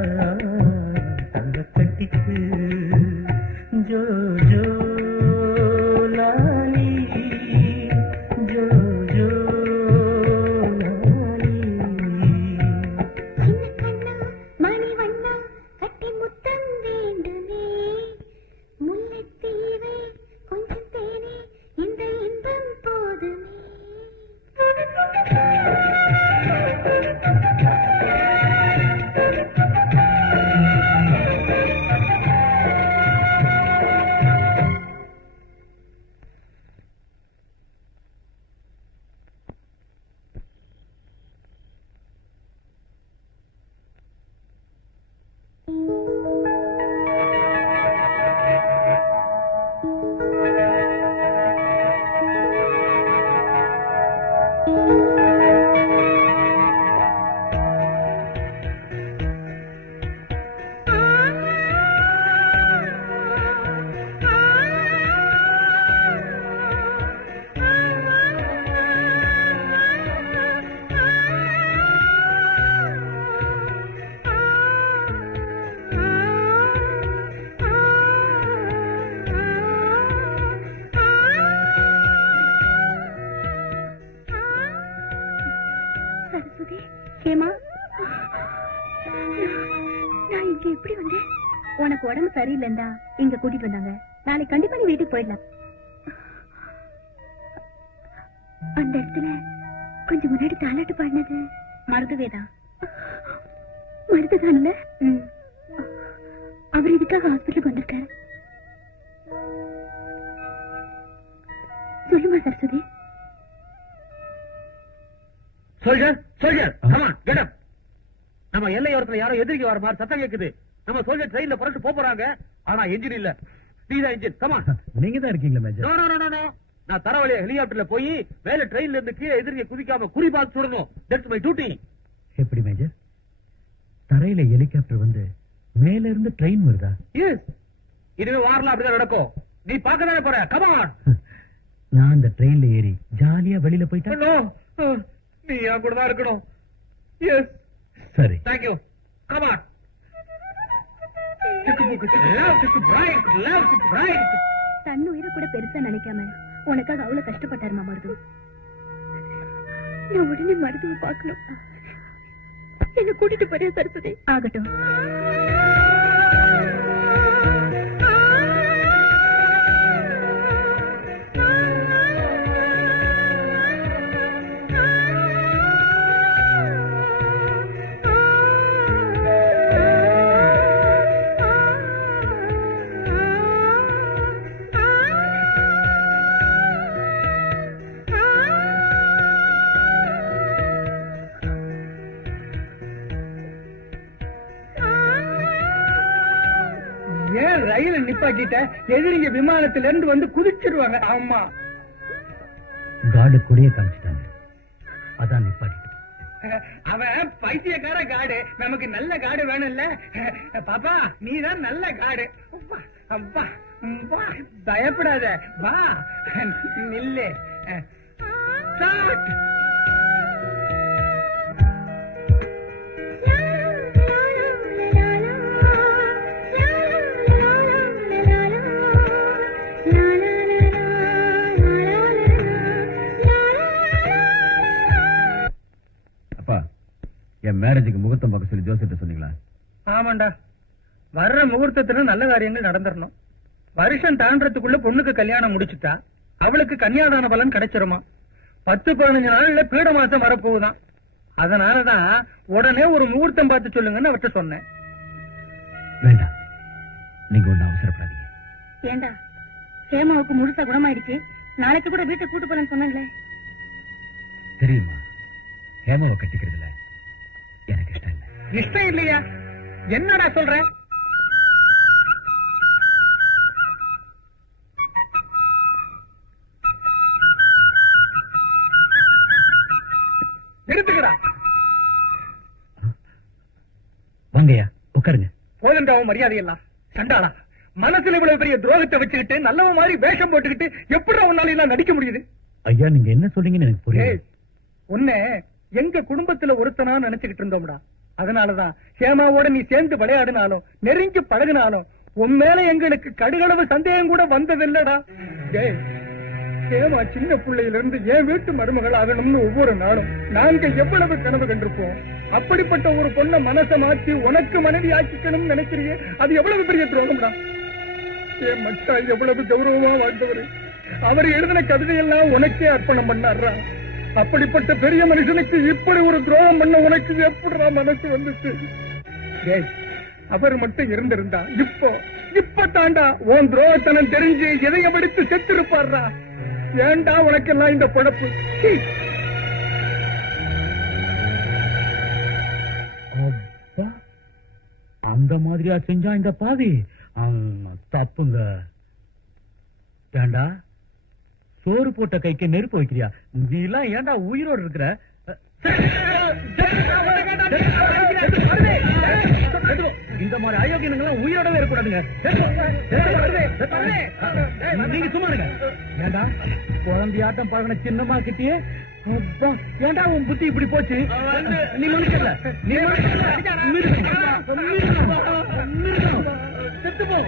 தங்கக்கட்டிக்கு ஜோ ஜோ லாலி ஜோ ஜோ லாலி உனக்கு உடம்பு சரியில்லைண்டா இங்க கூட்டிட்டு வந்தாங்க. நாளைக்கு கண்டிப்பா நீ வீட்டுக்கு போயிடலாம். அந்த இடத்துல கொஞ்சம் முன்னாடி தாலாட்டு பாடினது மருதுவேதா? மருதுதான்ல? அவர் இதுக்காக ஹாஸ்பிட்டலுக்கு வந்திருக்காரு. சொல்லுமா Saraswathi? Soldier soldier come on get up. நம்ம எல்லையோரத்துல யாரோ எதிரிக்கு வர மாதிரி சத்தம் கேக்குது. நம்ம சோல்ஜர் ட்ரெயின்ல புறட்டு போறாங்க. ஆனா என்ஜின் இல்ல. நீதான் என்ஜின். come on. நீங்க தான் இருக்கீங்களா major? No no no no. நான் தரவழியா ஹெலிகாப்டர்ல போய் மேல ட்ரெயின்ல இருந்து கீழே எதிரியை குதிக்காம குறி பார்த்து சுடணும். That's my duty. எப்படி மேஜர்? தரையில ஹெலிகாப்டர் வந்து மேல இருந்து ட்ரெயின் வருதா? எஸ். இதுவே வாரலாம் அப்படிதான் நடக்கும். நீ பார்க்கதானே போற. come on. நான் அந்த ட்ரெயின்ல ஏறி ஜாலியா வெளியில போயிட்டேன். நோ. நீ என் கூட தான் இருக்கணும். எஸ். சரி. Thank you. Come on. தன் உயிரை கூட பெருசா நினைக்காம உனக்காக அவ்வளவு கஷ்டப்பட்டாருமா மருது. நான் உடனே மருதுவை பார்க்கணும். என்ன கூட்டிட்டு போறியா சரஸ்வதி? ஆகட்டும். ஏன் ரயில நிப்பாட்டிட்ட? எதிரிங்க விமானத்தில இருந்து வந்து குதிச்சிருவாங்க. ஆமா, காடு கொடிய காமிச்சிட்டாங்க. அதான் நிப்பாட்டிட்டு. அவன் பைத்தியக்கார காடு. நமக்கு நல்ல காடு வேணும்ல பாப்பா? நீதான் நல்ல காடு. அப்பா அப்பா பயப்படாத. வா நில்லு. ஸ்டார்ட். la la la மேரேஜுக்கு முகூர்த்தம் பார்க்க சொல்லி ஜோசிட்ட சொன்னீங்களா? ஆமாண்டா, வர்ற முகூர்த்தத்துல நல்ல காரியங்கள் நடந்துடணும். வருஷம் தாண்டறதுக்குள்ள பொண்ணுக்கு கல்யாணம் முடிச்சுட்டா அவளுக்கு கன்னியாதான பலன் கிடைச்சிருமா. 10-15 நாள்ல பீட மாசம் வரப்போகுதான். அதனாலதான் உடனே ஒரு முகூர்த்தம் பார்த்து சொல்லுங்கன்னு அவர்கிட்ட சொன்னேன். வேண்டாம், நீங்க ஒண்ணு அவசரப்படாதீங்க. ஏண்டா, ஹேமாவுக்கு முழுசா குணமாயிடுச்சு, நாளைக்கு கூட வீட்டை கூட்டு போறேன்னு சொன்னாங்களே. தெரியுமா, ஹேமாவை கட்டிக்கிறதுல எனக்கு இஷ்டம் இல்லை. இஷ்டம் இல்லையா? என்னடா சொல்ற? நிறுத்துக்கிறா. வாங்கய்யா, உட்காருங்க. போதண்டாவும் மரியாதையெல்லாம் சண்டாளா, மனசுல இவ்வளவு பெரிய துரோகத்தை வச்சுக்கிட்டு நல்லவ மாதிரி வேஷம் போட்டுக்கிட்டு எப்படி உன்னால எல்லாம் நடிக்க முடியுது? ஐயா, நீங்க என்ன சொல்றீங்கன்னு எனக்கு புரியல. உன்னை எங்க குடும்பத்துல ஒருத்தனா நினைச்சுக்கிட்டு இருந்தோம்டா. அதனாலதான் ஹேமாவோட நீ சேர்ந்து விளையாடினாலும் நெருங்கி பழகினாலும் உன் மேல எங்களுக்கு கடுகளவு சந்தேகம் கூட வந்ததில்லடா. ஹேமா சின்ன பிள்ளையில இருந்து என் வீட்டு மருமகள் ஆகணும்னு ஒவ்வொரு நாளும் நாங்க எவ்வளவு கனவு கண்டிருப்போம். அப்படிப்பட்ட ஒரு பொண்ணை மனசை மாற்றி உனக்கு மனைவி ஆக்கிக்கணும்னு நினைக்கிறீங்க, அது எவ்வளவு பெரிய துரோகம்டா. என் மச்சா எவ்வளவு கௌரவமா வாழ்ந்தவரு, அவர் எழுதின கவிதையெல்லாம் உனக்கே அர்ப்பணம் பண்ணாரா. அப்படிப்பட்ட பெரிய மனுஷனுக்கு இப்படி ஒரு துரோகம் பண்ண உனக்கு எப்படிடா மனசு வந்துச்சு? அவர் மட்டும் இருந்திருந்தா இப்ப தாண்டா உன் துரோகத்தனம் தெரிஞ்சு எதைய படித்து செத்து இருப்பாரா. ஏண்டா உனக்கெல்லாம் இந்த பழப்பு? அந்த மாதிரியா செஞ்சா இந்த பாவி? தப்புங்க. ஏண்டா, சோறு போட்ட கைக்கு நெருப்பு வைக்கிறியா? நீ எல்லாம் ஏண்டா உயிரோடு இருக்கிற? இந்த மாதிரி அயோக்கியங்கள்லாம் உயிரோடவே இருக்கக்கூடாதுங்க. நீங்க சும்மா இருங்க. ஏண்டா, குழந்தையாட்டம் பழகின சின்னமா கிட்டியே ஏண்டா உன் புத்தி இப்படி போச்சு? நீ மனுஷன்ல, நீ செத்து போ.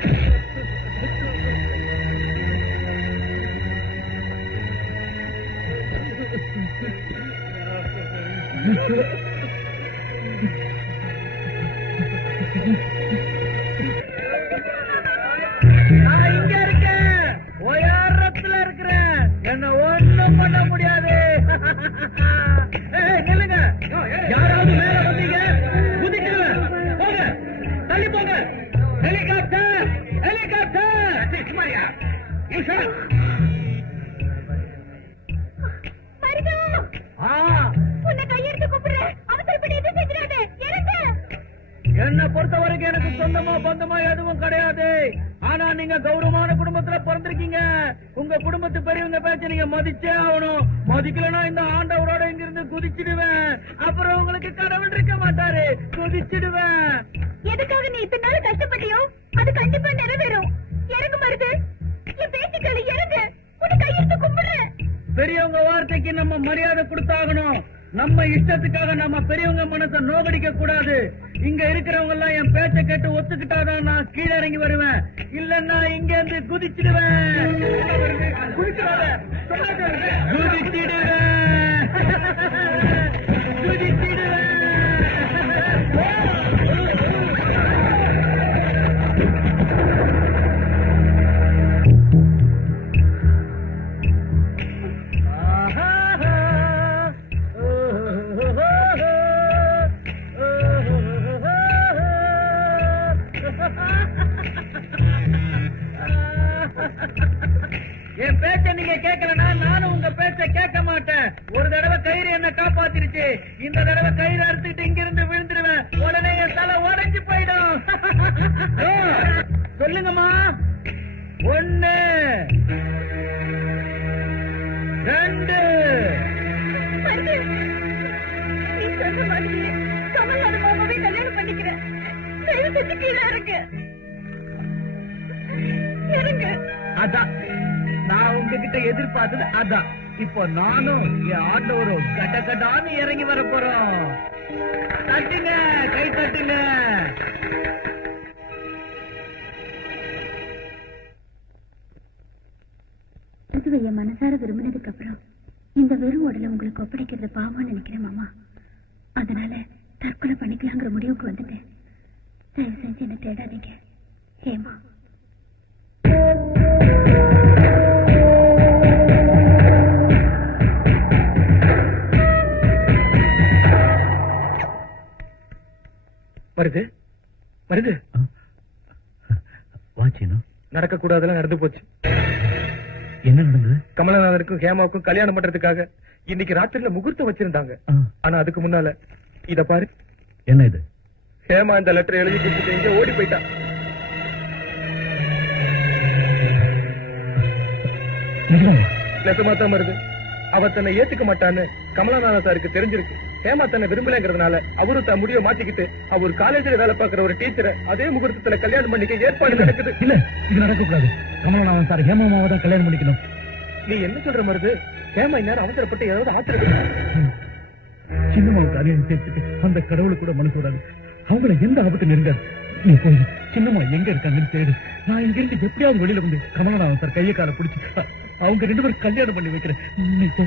இங்க இருக்கேன், உயரத்துல இருக்கிறேன், என்ன ஒண்ணும் பண்ண முடியாது. நில்லுங்க, யாராவது மேல வந்தீங்க குதிக்கிறேன். போங்க, தள்ளி போங்க. Helicopter, helicopter. உன்னை கையெடுத்து கூப்பிடுறேன், அவசரப்பட்டு எதுவும் செஞ்சிடாதே. என்ன பொறுத்த வரைக்கும் எனக்கு சொந்தமா பந்தமா எதுவும் கிடையாது. ஆனா நீங்க கௌரவமான குடும்பத்துல பிறந்திருக்கீங்க. உங்க குடும்பத்து பெரியவங்க பேச்ச நீங்க மதிச்சே ஆகணும். மதிக்கலன்னா இந்த ஆண்டவரோட இங்கிருந்து குதிச்சிடுவேன். அப்புறம் உங்களுக்கு கடவுள் இருக்க மாட்டாரு, குதிச்சிடுவேன். எதுக்காக நீ இத்தனை நாள் கஷ்டப்பட்டியோ அது கண்டிப்பா நிறைவேறும். இறங்கு மருது, என் பேச்சுக்களை இறங்கு. உன்னை கையெடுத்து கும்பிடுறேன். பெரியவங்க வார்த்தைக்கு நம்ம மரியாதை கொடுத்தாகணும். நம்ம இஷ்டத்துக்காக நம்ம பெரியவங்க மனசை நோகடிக்க கூடாது. இங்க இருக்கிறவங்க எல்லாம் என் பேச்ச கேட்டு ஒத்துக்கிட்டாதான் நான் கீழே இறங்கி வருவேன். இல்லன்னா இங்க இருந்து குதிச்சிடுவேன். குதிச்சிடுவேன். என் பேச்ச நீங்க கேட்கலன்னா நானும் உங்க பேச்ச கேட்க மாட்டேன். ஒரு தடவை கயிறு என்ன காப்பாத்திருச்சு, இந்த தடவை கயிறு அறுத்துட்டு இங்க இருந்து விழுந்துருவேன். உடனே என் தலை உடைஞ்சு போயிடும். சொல்லுங்கம்மா. 1 2 நீ சொன்ன மாதிரி கமலோட மாமாவே கல்யாணம் பண்ணிக்கிறேன். கீழே இருக்கு. அதான் நான் உங்ககிட்ட எதிர்பார்த்தது. அதான் இப்போ நானும் என் ஆண்டவரும் கட்ட கட்டான்னு இறங்கி வர போறோம். தட்டுங்க, கை தட்டுங்க. புதுவைய மனசார விரும்பினதுக்கு அப்புறம் இந்த வெறும் உடலை உங்களுக்கு ஒப்படைக்கிறது பாவம்னு நினைக்கிறேன் மாமா. அதனால தற்கொலை பண்ணிக்கலாங்கிற முடிவுக்கு வந்துட்டேன். தயவு செஞ்சு என்ன தேடாதீங்க. ஹேமா. வருது வருது. வாச்சினும் நடக்க கூடாதெல்லாம் நடந்து போச்சு. என்ன நடந்தது? கமலநாதனுக்கும் ஹேமாவுக்கும் கல்யாணம் பண்றதுக்காக இன்னைக்கு ராத்திரில முகூர்த்தம் வச்சிருந்தாங்க. ஆனா அதுக்கு முன்னால இத பாரு. என்ன இது? ஹேமா இந்த லெட்டர் எழுதி கொடுத்துட்டு இங்க ஓடி போயிட்டா. நெசமா தான் வருது. அவ தன்னை ஏத்துக்க மாட்டான்னு கமலநாதன் சாருக்கு தெரிஞ்சிருக்கு. ஹேமா தன்னை விரும்பலங்கிறதுனால அவரு தன் முடிவை மாத்திக்கிட்டு அவர் காலேஜில் வேலை பார்க்கிற ஒரு டீச்சரை அதே முகூர்த்தத்துல கல்யாணம் பண்ணிக்க ஏற்பாடு நடக்குது. இல்ல, இது நடக்கக்கூடாது. கமலநாதன் சார் ஹேமாமாவை தான் கல்யாணம் பண்ணிக்கணும். நீ என்ன சொல்ற மருது? ஹேமா இந்நேரம் அவசரப்பட்டு ஏதாவது ஆத்திரம். சின்னம்மாவுக்கு அநியாயம் சேர்த்துட்டு அந்த கடவுளை கூட மனசு விடாது. அவங்கள எந்த ஆபத்து நெருங்காது. நீ போய் சின்னம்மா எங்க இருக்காங்கன்னு தேடு. நான் இங்க இருந்து எப்படியாவது வெளியில வந்து கமலநாதன் சார் கையை காலை பிடிச்சி அவங்க 2 பேரும் கல்யாணம் பண்ணி வைக்கிறேன். நீ போ.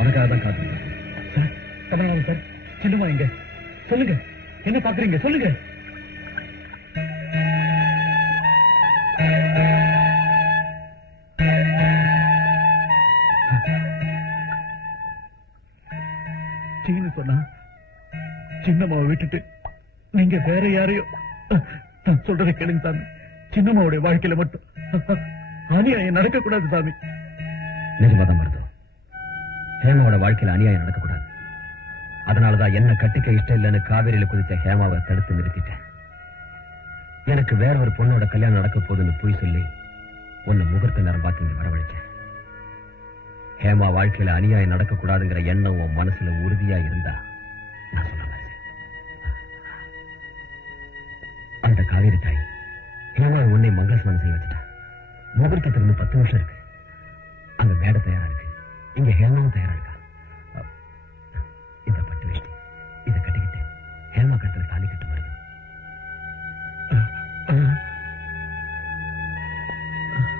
உனக்காக தான் காத்து. கமலநாதன் சார், சின்னம்மா எங்க? சொல்லுங்க, என்ன பாக்குறீங்க? சொல்லுங்க. சொன்னா சின்னம்மாவை விட்டுட்டு நீங்க வேற யாரையோ நான் சொல்றதை கேளுங்க சாமி. சின்னம்மாவுடைய வாழ்க்கையில மட்டும் அநியாயம் நடக்கக்கூடாது சாமி. நிஜமாதான் வருது. ஹேமாவோட வாழ்க்கையில அநியாயம் நடக்கக்கூடாது. அதனாலதான் என்ன கட்டிக்க இஷ்டம் இல்லைன்னு காவேரியில குதிச்ச ஹேமாவை தடுத்து நிறுத்திட்டேன். எனக்கு வேற ஒரு பொண்ணோட கல்யாணம் நடக்க போகுதுன்னு போய் சொல்லி உன்னை முகூர்த்த நேரம் பார்த்து வரவழைச்சேன். ஹேமா வாழ்க்கையில அநியாயம் நடக்கக்கூடாதுங்கிற எண்ணம் உன் மனசுல உறுதியா இருந்தா நான் சொல்ல அந்த காவேரி தாய் ஹேமா உன்னை மங்கள ஸ்நானம் செய்ய வச்சுட்டா. முகூர்த்தத்திலிருந்து 10 வருஷம் இருக்கு. அங்க மேடை தயாரா இருக்கு, இங்க ஹேமாவும் தயாரா இருக்கா. இந்த பட்டு வேஷ்டி இதை கட்டிக்கிட்டு ஹேமா கட்டல தாலி கட்டு வருது.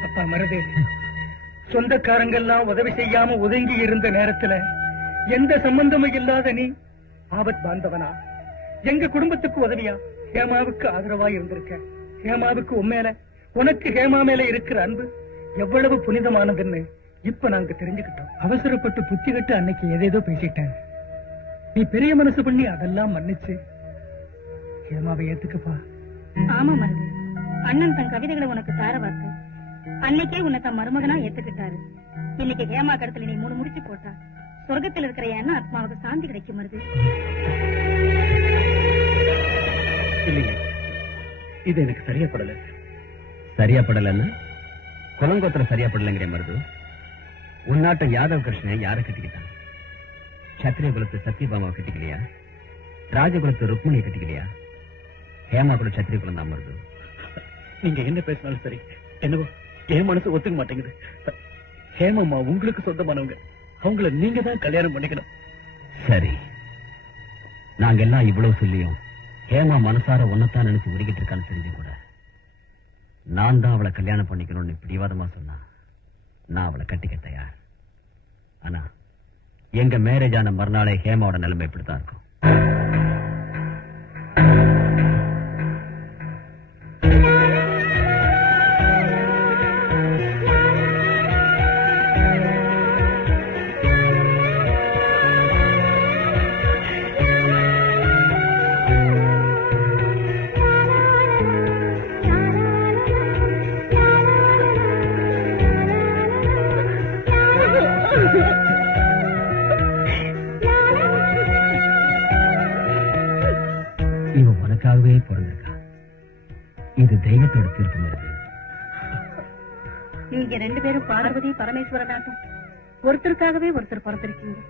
அப்பா மருது, சொந்தக்காரங்கெல்லாம் உதவி செய்யாம ஒதுங்கி இருந்த நேரத்துல எந்த சம்பந்தமும் இல்லாத நீ ஆபத் பாந்தவனா எங்க குடும்பத்துக்கு உதவியா ஹேமாவுக்கு ஆதரவா இருந்திருக்க. ஹேமாவுக்கு உண்மையில உனக்கு ஹேமா மேல இருக்கிற அன்பு எவ்வளவு புனிதமானதுன்னு இப்ப நாங்க தெரிஞ்சுக்கிட்டோம். அவசரப்பட்டு புத்தி கட்டு அன்னைக்கு ஏதேதோ பேசிட்டேன். நீ பெரிய மனசு பண்ணி அதெல்லாம் மன்னிச்சு ஹேமாவை ஏத்துக்கப்பா. ஆமா மருது, அண்ணன் தன் கவிதைகளை உனக்கு தார வார்த்தை. அன்னைக்கே உன்னை தன் மருமகனா ஏத்துக்கிட்டாரு. இன்னைக்கு ஹேமா கடத்துல நீ 3 முடிச்சு போட்டா சொர்க்கத்தில் இருக்கிற எண்ணம் ஆத்மாவுக்கு சாந்தி கிடைக்கும் மருது. இல்லைங்க, இது எனக்கு சரியா படல. சரியா படலன்னு குலங்கோத்திர சரியா படலங்கிற மருது. உன்னாட்ட யாதவ் கிருஷ்ணன் யாரை கட்டிக்கிட்டான்? சத்திரிய குலத்து சத்யபாமாவை கட்டிக்கலையா? ராஜகுலத்து ருக்மணியை கட்டிக்கலையா? ஹேமா கூட சத்திரிய குலம் தான் மருது. நீங்க என்ன பேசினாலும் சரி, என்னவோ என் மனசு ஒத்துக்க மாட்டேங்குது. ஹேமாமா உங்களுக்கு சொந்தமானவங்க, அவங்கள நீங்க தான் கல்யாணம் பண்ணிக்கணும். சரி, நாங்க எல்லாம் இவ்வளவு சொல்லியும் ஹேமா மனசார ஒன்னத்தான் நினைச்சு உருகிட்டு இருக்கான்னு தெரிஞ்சு கூட நான் தான் அவளை கல்யாணம் பண்ணிக்கணும்னு பிடிவாதமா சொன்னா நான் அவளை கட்டிக்க தயார். ஆனா எங்க மேரேஜ் ஆன மறுநாளே ஹேமாவோட நிலைமை இப்படித்தான் இருக்கும். இவன் உனக்காகவே பிறந்திருக்கா. இது தெய்வத்தோட தீர்ப்பு வருது. நீங்க 2 பேரும் பார்வதி பரமேஸ்வரனாட்டம் ஒருத்தருக்காகவே ஒருத்தர் பிறந்திருக்கீங்க.